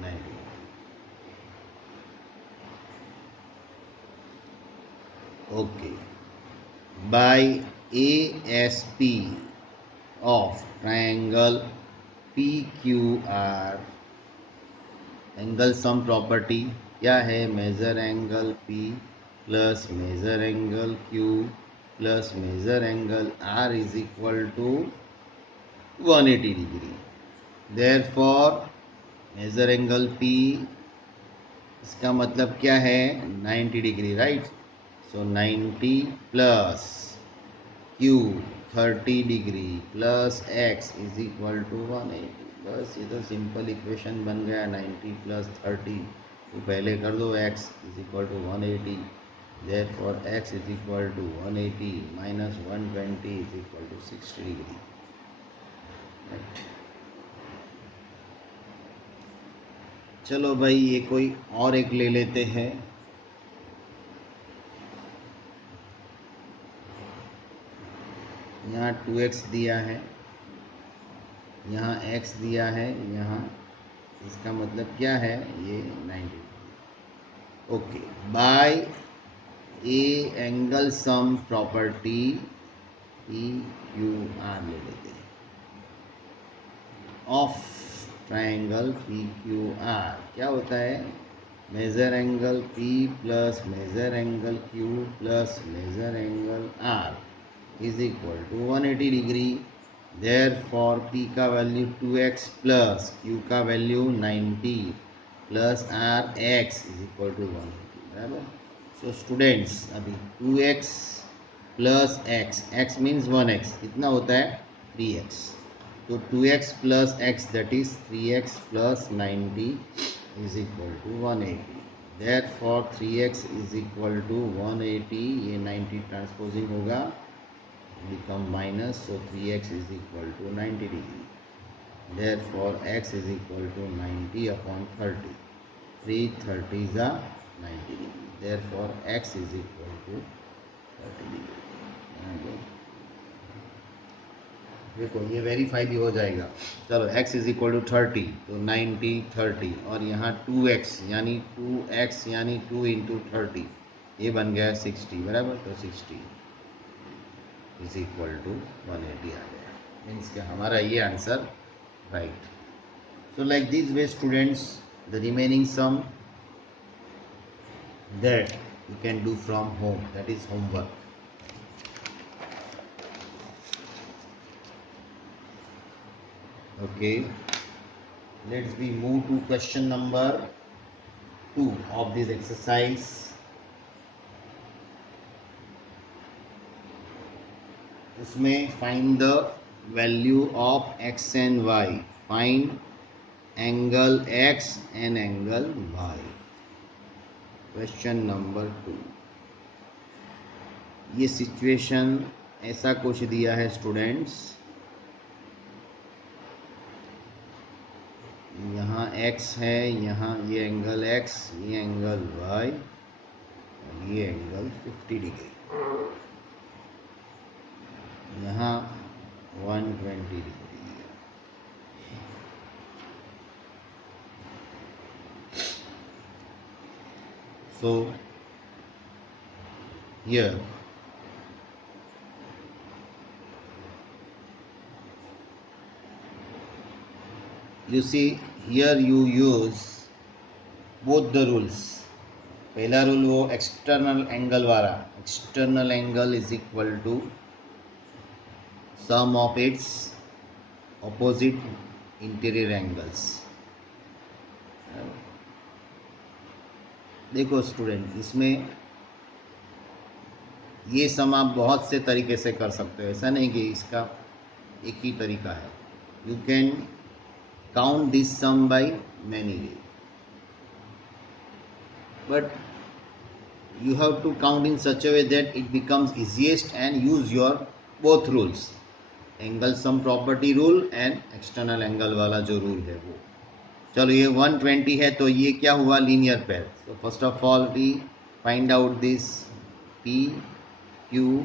90. Okay, by ASP of triangle PQR, angle sum property क्या है? Measure angle P plus measure angle Q plus measure angle R is equal to 180 degree. Therefore measure angle P, इसका मतलब क्या है? 90 degree, right? So 90 plus Q 30 degree plus X is equal to 180. बस ये तो simple equation बन गया 90 plus 30। तो पहले कर दो x is equal to 180, therefore x is equal to 180 minus 120 is equal to 60 degree. चलो भाई ये कोई और एक ले लेते हैं। यहाँ 2x दिया है, यहाँ x दिया है, यहाँ इसका मतलब क्या है, ये 90। Okay, by A angle sum property P Q R ले लेते हैं of triangle P Q R. क्या होता है, measure angle P plus measure angle Q plus measure angle R is equal to 180 degree. Therefore P का value 2x plus Q का value 90 plus R x is equal to 180, बराबर। So students अभी 2x plus x means 1x, कितना होता है 3x। तो 2x plus x that is 3x plus 90 is equal to 180. Therefore 3x is equal to 180, ये 90 transposing होगा, become minus, so 3x is equal to 90 degree. Therefore x is equal to 90 upon 30. 3 30s are 90 degree. Therefore x is equal to 30 degree. देखो ये verify भी हो जाएगा। चलो x is equal to 30, तो 90 30 और यहाँ 2x यानी 2x यानी 2 इंटू 30, ये बन गया 60, बराबर। तो 60 इज इक्वल टू 180 आ गया, मीन्स कि हमारा ये answer right. So like this way students, the remaining sum that you can do from home, that is homework. Okay, let's we move to question number 2 of this exercise. उसमें find the value of x and y, find angle x and angle y. Question number 2, ये situation ऐसा कुछ दिया है students, यहाँ x है, यहाँ ये एंगल x, ये एंगल y और ये एंगल 50 डिग्री, यहाँ 120 degree. So here you see, here you use both the rules. पहला रूल वो एक्सटर्नल एंगल वाला, external angle is equal to sum of its opposite interior angles. देखो student, इसमें ये सम आप बहुत से तरीके से कर सकते हो, ऐसा नहीं कि इसका एक ही तरीका है। You can count this sum by many ways, but you have to count in such a way that it becomes easiest and use your both rules, angle sum property rule and external angle वाला जो rule है वो। चलो ये 120 है, तो ये क्या हुआ, लीनियर पेयर। तो first of all we find out this P Q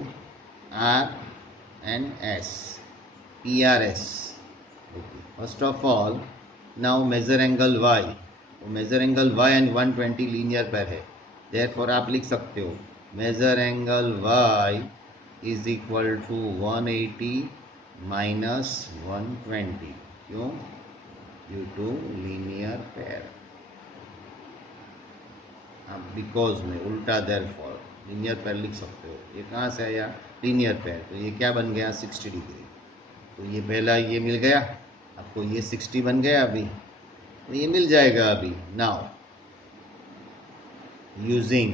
R and S, PRS। First of all, now measure angle y, तो measure angle y and 120 linear pair है, therefore आप लिख सकते हो measure angle y is equal to 180 minus 120, क्यों, due to linear pair. आप because में उल्टा therefore लीनियर पेयर लिख सकते हो। ये कहाँ से आया, लीनियर पेयर, तो ये क्या बन गया 60 डिग्री। तो ये पहला ये मिल गया आपको, ये 60 बन गया अभी, तो ये मिल जाएगा अभी। Now using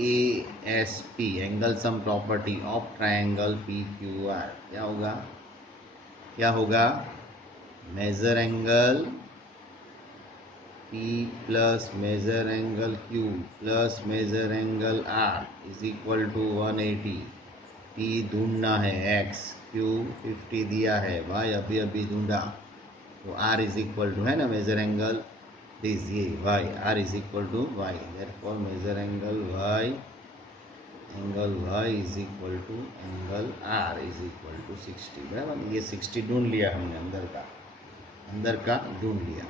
ASP, angle sum property of triangle PQR, क्या होगा, क्या होगा, measure angle P plus measure angle Q plus measure angle R is equal to 180. P ढूंढना है X, Q 50 दिया है, Y अभी अभी ढूंढा, तो R is equal to है ना मेजर एंगल दिस ये Y, R is equal to Y, therefore measure angle Y is equal to angle R is equal to 60. बराबर, ये 60 ढूंढ लिया हमने, अंदर का ढूंढ लिया,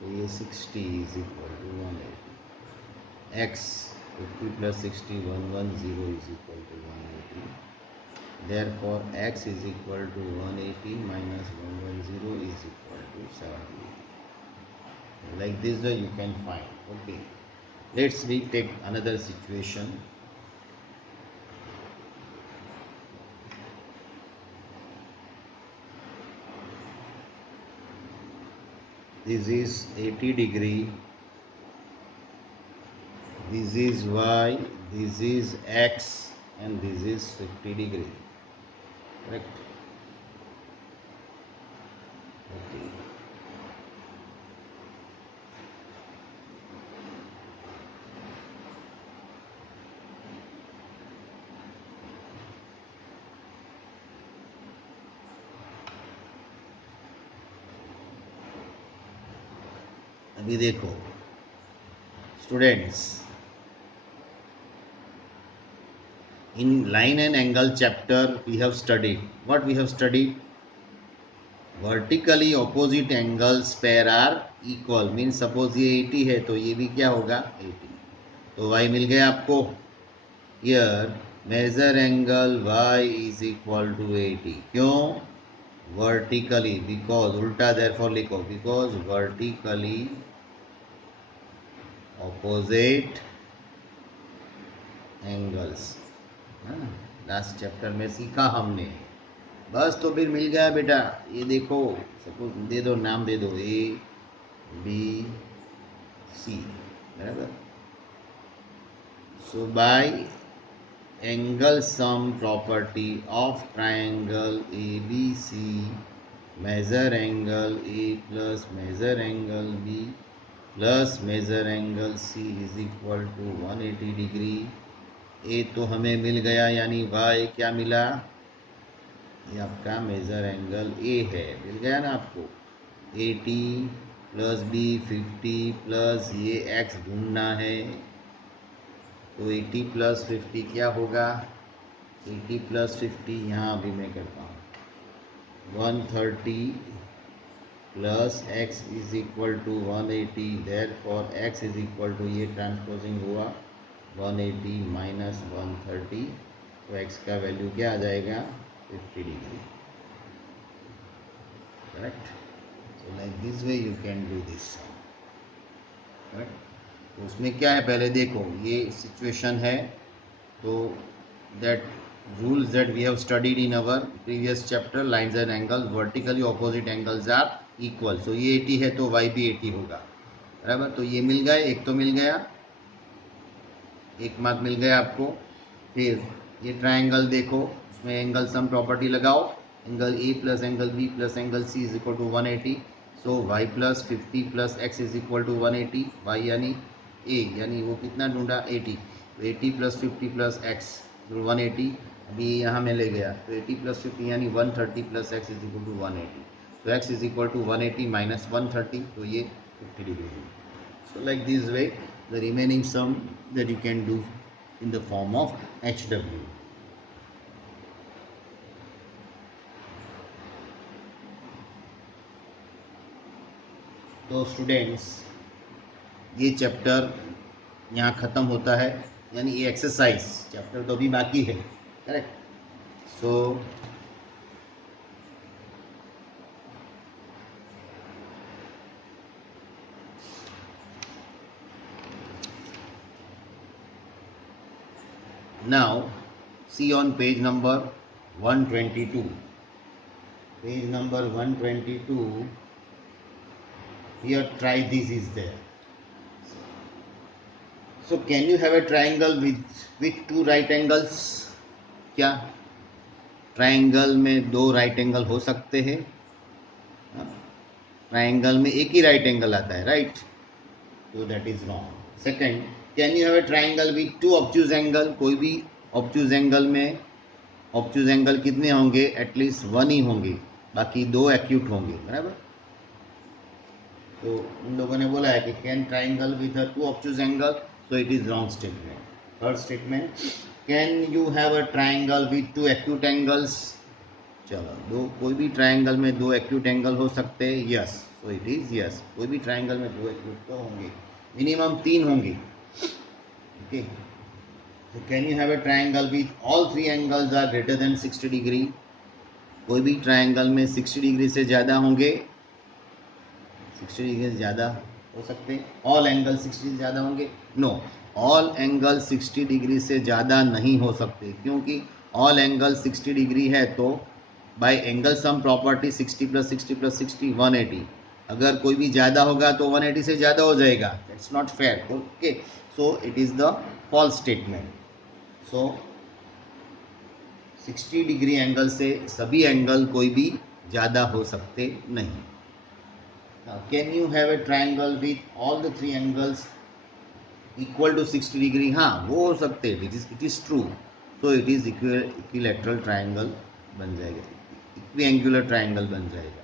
तो ये 60 is equal to 180. X 50 plus 60 110 is equal to 180. Therefore X is equal to 180 minus 110 is equal to 70. Like this way you can find. Okay, let's retake another situation. This is 80 degree, this is Y, this is X, and this is 50 degree. Correct? Okay. अभी देखो students, in line and angle chapter we have studied what we have studied. Vertically opposite angles pair are equal, means suppose ये 80 है तो ये भी क्या होगा 80, तो y मिल गया आपको. Here measure angle y is equal to 80. क्यों? Vertically, because उल्टा therefore लिखो, because vertically opposite angles, last chapter में सीखा हमने, बस तो फिर मिल गया बेटा. ये देखो सपोज दे दो, नाम दे दो A B C, बराबर. So by angle sum property of triangle ABC, measure angle A plus measure angle B plus measure angle C is equal to 180 degree. ए तो हमें मिल गया, यानी y क्या मिला, ये आपका मेजर एंगल A है, मिल गया ना आपको. 80 प्लस B 50 प्लस ये x ढूंढना है, तो 80 प्लस 50 क्या होगा, 80 प्लस 50 यहाँ अभी मैं करता हूँ, 130 plus x is equal to 180. Therefore x is equal to, ये ट्रांसपोजिंग हुआ 180 माइनस 130, तो x का वैल्यू क्या आ जाएगा 50 degree. Correct? So like this way you can do this. Correct? तो उसमें क्या है, पहले देखो ये सिचुएशन है, तो that rules that we have studied in our previous chapter, lines and angles, vertically opposite angles are equal. so ये 80 है तो y भी 80 होगा, बराबर. तो ये मिल गए, एक तो मिल गया, एक मार्क मिल गया आपको. फिर ये ट्रायंगल देखो, उसमें एंगल सम प्रॉपर्टी लगाओ, angle A plus angle B plus angle C is equal to 180. So y plus 50 plus x is equal to 180. y यानी A, यानी वो कितना ढूंढा 80, तो 80 प्लस 50 प्लस x 180, अभी यहाँ में ले गया, तो 80 प्लस 50 यानी 130 plus x is equal to 180. तो x is equal to 180 minus 130, तो ये 50 degree. So like this way the remaining sum that you can do in the form of HW. तो स्टूडेंट्स, ये चैप्टर यहाँ ख़त्म होता है, यानी ये एक्सरसाइज चैप्टर तो अभी बाकी है. Correct? So now see on page number 122. Page number 122, here try this is there. So can you have a triangle with two right angles? क्या ट्रायंगल में दो राइट एंगल हो सकते हैं? ट्राइंगल में एक ही राइट एंगल आता है, राइट? तो that is wrong. Second, can you have a triangle with to obtuse angle? कोई भी ऑब्ट्यूज एंगल में ऑब्ट्यूज एंगल कितने होंगे? एटलीस्ट वन ही होंगे, बाकी दो एक्यूट होंगे, बराबर? तो उन लोगों ने बोला है कि can triangle with a two obtuse angle, so it is wrong statement. Third statement, can you have a triangle with two acute angles? चलो, दो कोई भी ट्राइंगल में दो एक्यूट एंगल हो सकते हैं, yes, so it is yes. कोई भी ट्राइंगल में दो एक्यूट तो होंगे, मिनिमम तीन होंगे, okay. So can you have a triangle with all three angles are greater than 60 degree? कोई भी ट्राइंगल में 60 डिग्री से ज़्यादा होंगे, 60 डिग्री से ज़्यादा हो सकते हैं। ऑल एंगल 60 से ज़्यादा होंगे? नो, ऑल एंगल 60 डिग्री से ज़्यादा नहीं हो सकते, क्योंकि ऑल एंगल 60 डिग्री है तो bye angle sum property 60 plus 60 plus 60 180। अगर कोई भी ज़्यादा होगा तो 180 से ज़्यादा हो जाएगा, that's not fair, okay. So it is the false statement. सो 60 डिग्री एंगल से सभी एंगल कोई भी ज़्यादा हो सकते नहीं। Now, can you have a triangle with all the three angles equal to 60 degree? हाँ, वो हो सकते हैं, इट इज ट्रू। तो इट इज इक्विलैटरल ट्राइंगल बन जाएगा, इक्विएंगुलर ट्राइंगल बन जाएगा।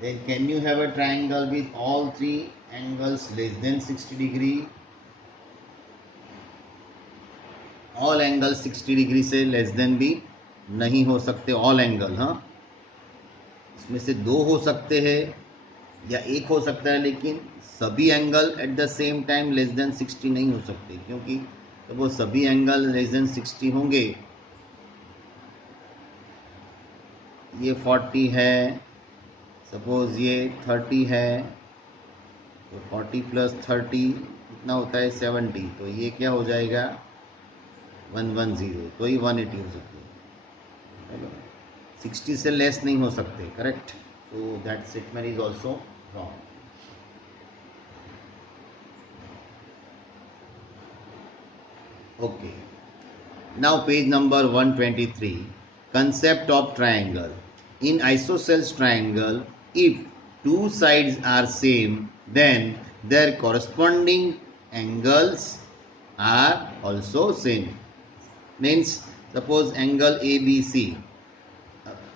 Then can you have a triangle with all three angles less than 60 degree? All angle 60 degree से लेस देन भी नहीं हो सकते, ऑल एंगल, हाँ। इसमें से दो हो सकते हैं या एक हो सकता है, लेकिन सभी angle at the same time less than 60 नहीं हो सकते, क्योंकि तो वो सभी एंगल लेस देन 60 होंगे, ये 40 है, सपोज ये 30 है, तो 40 प्लस 30 कितना होता है? 70। तो ये क्या हो जाएगा? 110, तो ये 180 हो सकती है, 60 से लेस नहीं हो सकते, करेक्ट? तो that statement is also wrong. Okay. Now page number 123. Concept of triangle. In isosceles triangle, if two sides are same, then their corresponding angles are also same. Means suppose angle ABC.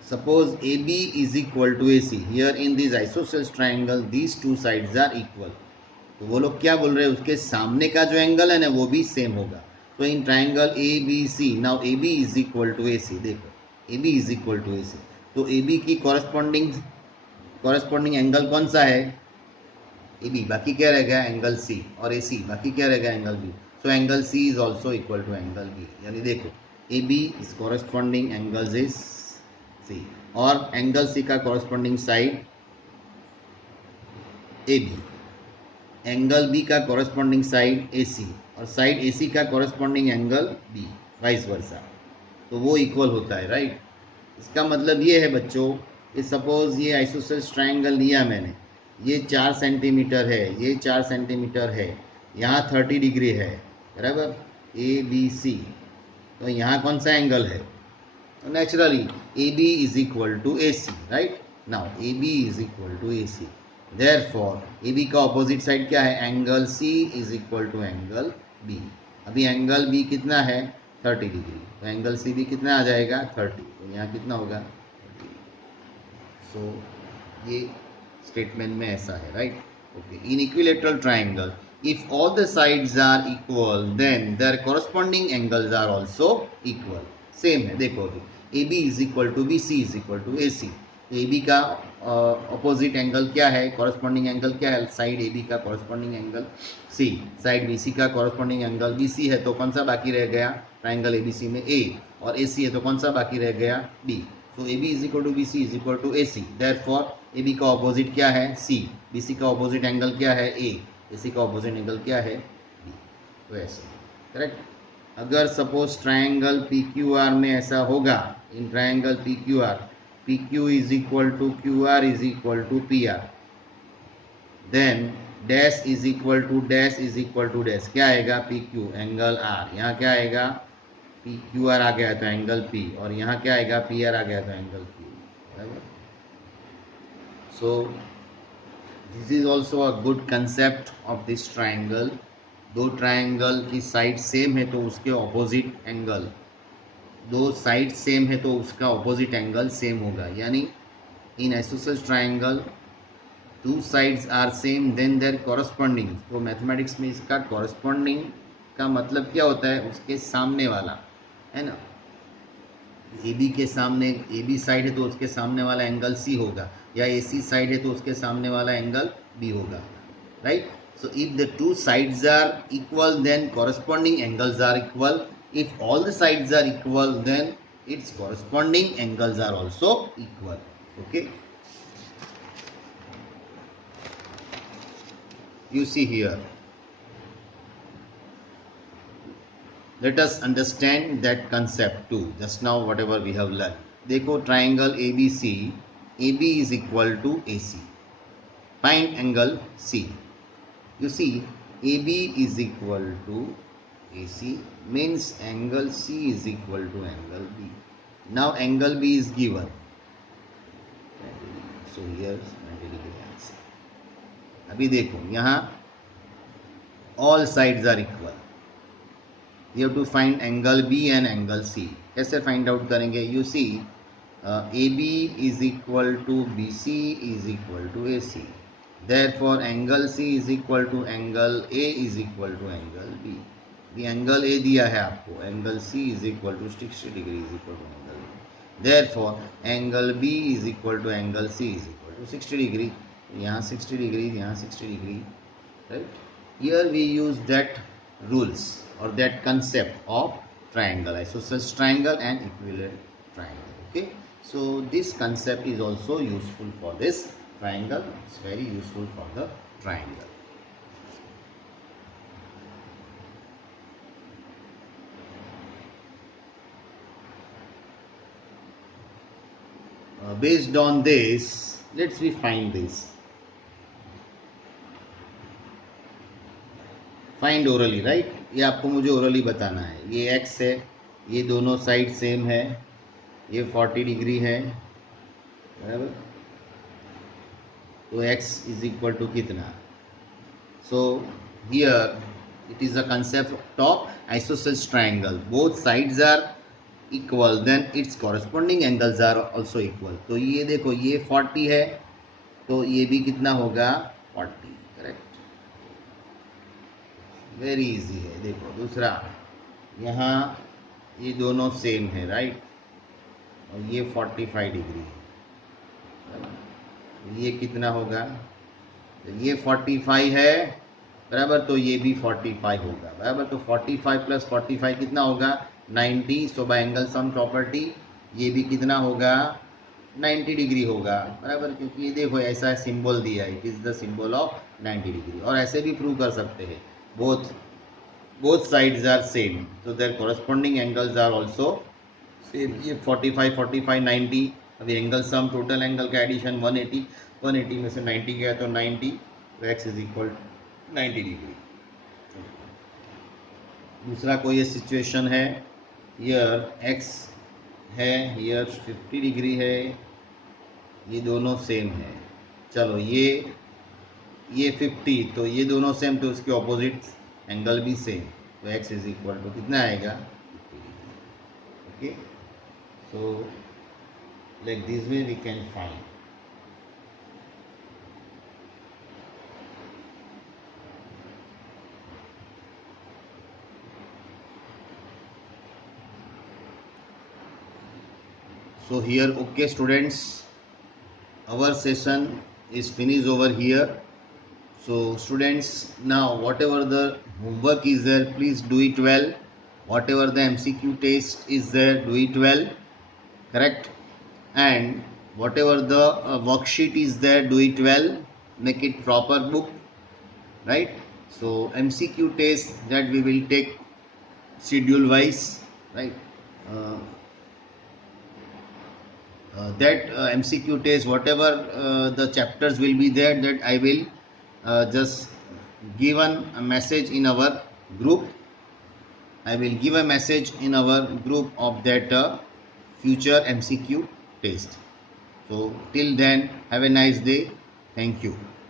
Suppose AB is equal to AC. Here in this isosceles triangle, these two sides are equal. तो वो लोग क्या बोल रहे हैं? उसके सामने का जो एंगल है ना वो भी सेम होगा। तो in triangle A B C, now A B is equal to A C, देखो A B is equal to A C, तो ए बी की कॉरस्पॉन्डिंग एंगल कौन सा है? ए बी, बाकी क्या रहेगा? एंगल सी, और ए सी, बाकी क्या रहेगा? Angle B. So angle C is also equal to angle B, यानी देखो A B is corresponding angle is C, और एंगल सी का corresponding side A B, angle B का कॉरेस्पॉन्डिंग साइड ए सी, और साइड ए सी का corresponding angle B, vice versa, तो वो equal होता है, राइट? इसका मतलब ये है बच्चों कि सपोज ये आइसोसेलेस ट्राइंगल लिया मैंने, ये 4 सेंटीमीटर है, ये 4 सेंटीमीटर है, यहाँ 30 डिग्री है, बराबर? ए बी सी, तो यहाँ कौन सा एंगल है? तो naturally A B is equal to A C, right? Now A B is equal to A C, therefore A B का ऑपोजिट साइड क्या है? Angle C is equal to angle B. अभी एंगल बी कितना है? 30 degree, तो angle C भी कितना आ जाएगा? 30, तो यहाँ कितना होगा? 30। सो ये स्टेटमेंट में ऐसा है, right? Okay. In equilateral triangle if all the sides are equal then their corresponding angles are also equal, same है। देखो अभी A B is equal to B, C is equal to A C, A B का opposite angle क्या है? Corresponding angle क्या है? Side A B का corresponding angle C, side B C का कॉरस्पॉन्डिंग एंगल बी सी है, तो कौन सा बाकी रह गया ट्राइंगल ए बी सी में? ए, और ए सी है तो कौन सा बाकी रह गया? B. So A B is equal to B C is equal to A C, therefore A B का ऑपोजिट क्या है? सी, बी सी का ऑपोजिट एंगल क्या है? ए सी का ऑपोजिट एंगल क्या है? बी। तो ऐसे, करेक्ट? अगर suppose triangle P Q R में ऐसा होगा, in triangle P Q R, P Q is equal to Q R is equal to P R, then dash is equal to dash is equal to dash, क्या आएगा? P Q angle are, यहाँ क्या आएगा? P Q are आ गया तो angle P, और यहाँ क्या आएगा? पी आर आ गया तो एंगल पी, बराबर? So this is also a good concept of this triangle. दो ट्रायंगल की साइड सेम है तो उसके ऑपोजिट एंगल, दो साइड सेम है तो उसका ऑपोजिट एंगल सेम होगा. यानी in isosceles triangle two sides are same then their corresponding. तो मैथमेटिक्स में इसका कॉरस्पॉन्डिंग का मतलब क्या होता है, उसके सामने वाला, है ना. ए बी के सामने, ए बी साइड है तो उसके सामने वाला एंगल सी होगा, या ए सी साइड है तो उसके सामने वाला एंगल बी होगा, right. So if the two sides are equal then corresponding angles are equal. If all the sides are equal then its corresponding angles are also equal. Okay, you see here. Let us understand that concept too. Just now whatever we have learned. देखो triangle ABC, AB is equal to AC. Find angle C. You see AB is equal to AC means angle C is equal to angle B. Now angle B is given. So here 90 degree answer. अभी देखो यहाँ all sides are equal. You have to find angle B and angle C. कैसे find out करेंगे? You see AB is equal to BC is equal to AC. Therefore angle C is equal to angle A is equal to angle B. The angle A दिया है आपको, angle C is equal to 60 degree is equal to angle A. Therefore angle B is equal to angle C is equal to 60 degree. यहाँ 60 degree, यहाँ 60 degree, right? Here we use that rules or that concept of triangle, isosceles triangle and equivalent triangle. Okay, so this concept is also useful for this triangle. It's very useful for the triangle. Based on this, let's we find this. Find orally, right. ये आपको मुझे orally बताना है. ये x है, ये दोनों side same है, ये 40 डिग्री है, बराबर. तो x इज इक्वल टू कितना. So here it is a concept of isosceles triangle. Both sides are equal then its corresponding angles are also equal. तो ये देखो ये 40 है तो ये भी कितना होगा 40, करेक्ट. वेरी इजी है. देखो दूसरा, यहाँ ये दोनों सेम है, राइट, और ये 45 डिग्री है. ये कितना होगा, तो ये 45 है, बराबर, तो ये भी 45 होगा, बराबर. तो 45 प्लस 45 कितना होगा 90. सो बाय एंगल सम प्रॉपर्टी ये भी कितना होगा 90 डिग्री होगा, बराबर. क्योंकि ये देखो ऐसा सिंबल दिया है, it is the symbol of 90 degree. और ऐसे भी प्रूव कर सकते हैं, both sides are same, so their corresponding angles are also same. ये 45 45 90, अभी एंगल सम टोटल एंगल का एडिशन 180, 180 में से 90 गया तो 90, तो x इज इक्वल 90 डिग्री. दूसरा कोई ये सिचुएशन है, हियर x है, हियर 50 डिग्री है, ये दोनों सेम है. चलो ये 50, तो ये दोनों सेम, तो इसके ऑपोजिट एंगल भी सेम, तो x इज इक्वल टू कितना आएगा 50 degree. Okay, so like this way we can find. So here, okay students, our session is finished over here. So students, now whatever the homework is there, please do it well. Whatever the MCQ test is there, do it well, correct. And whatever the worksheet is there, do it well, make it proper book, right. So MCQ test that we will take schedule wise, right. That MCQ test, whatever the chapters will be there, that I will just given a message in our group. I will give a message in our group of that future MCQ test. So till then, have a nice day. Thank you.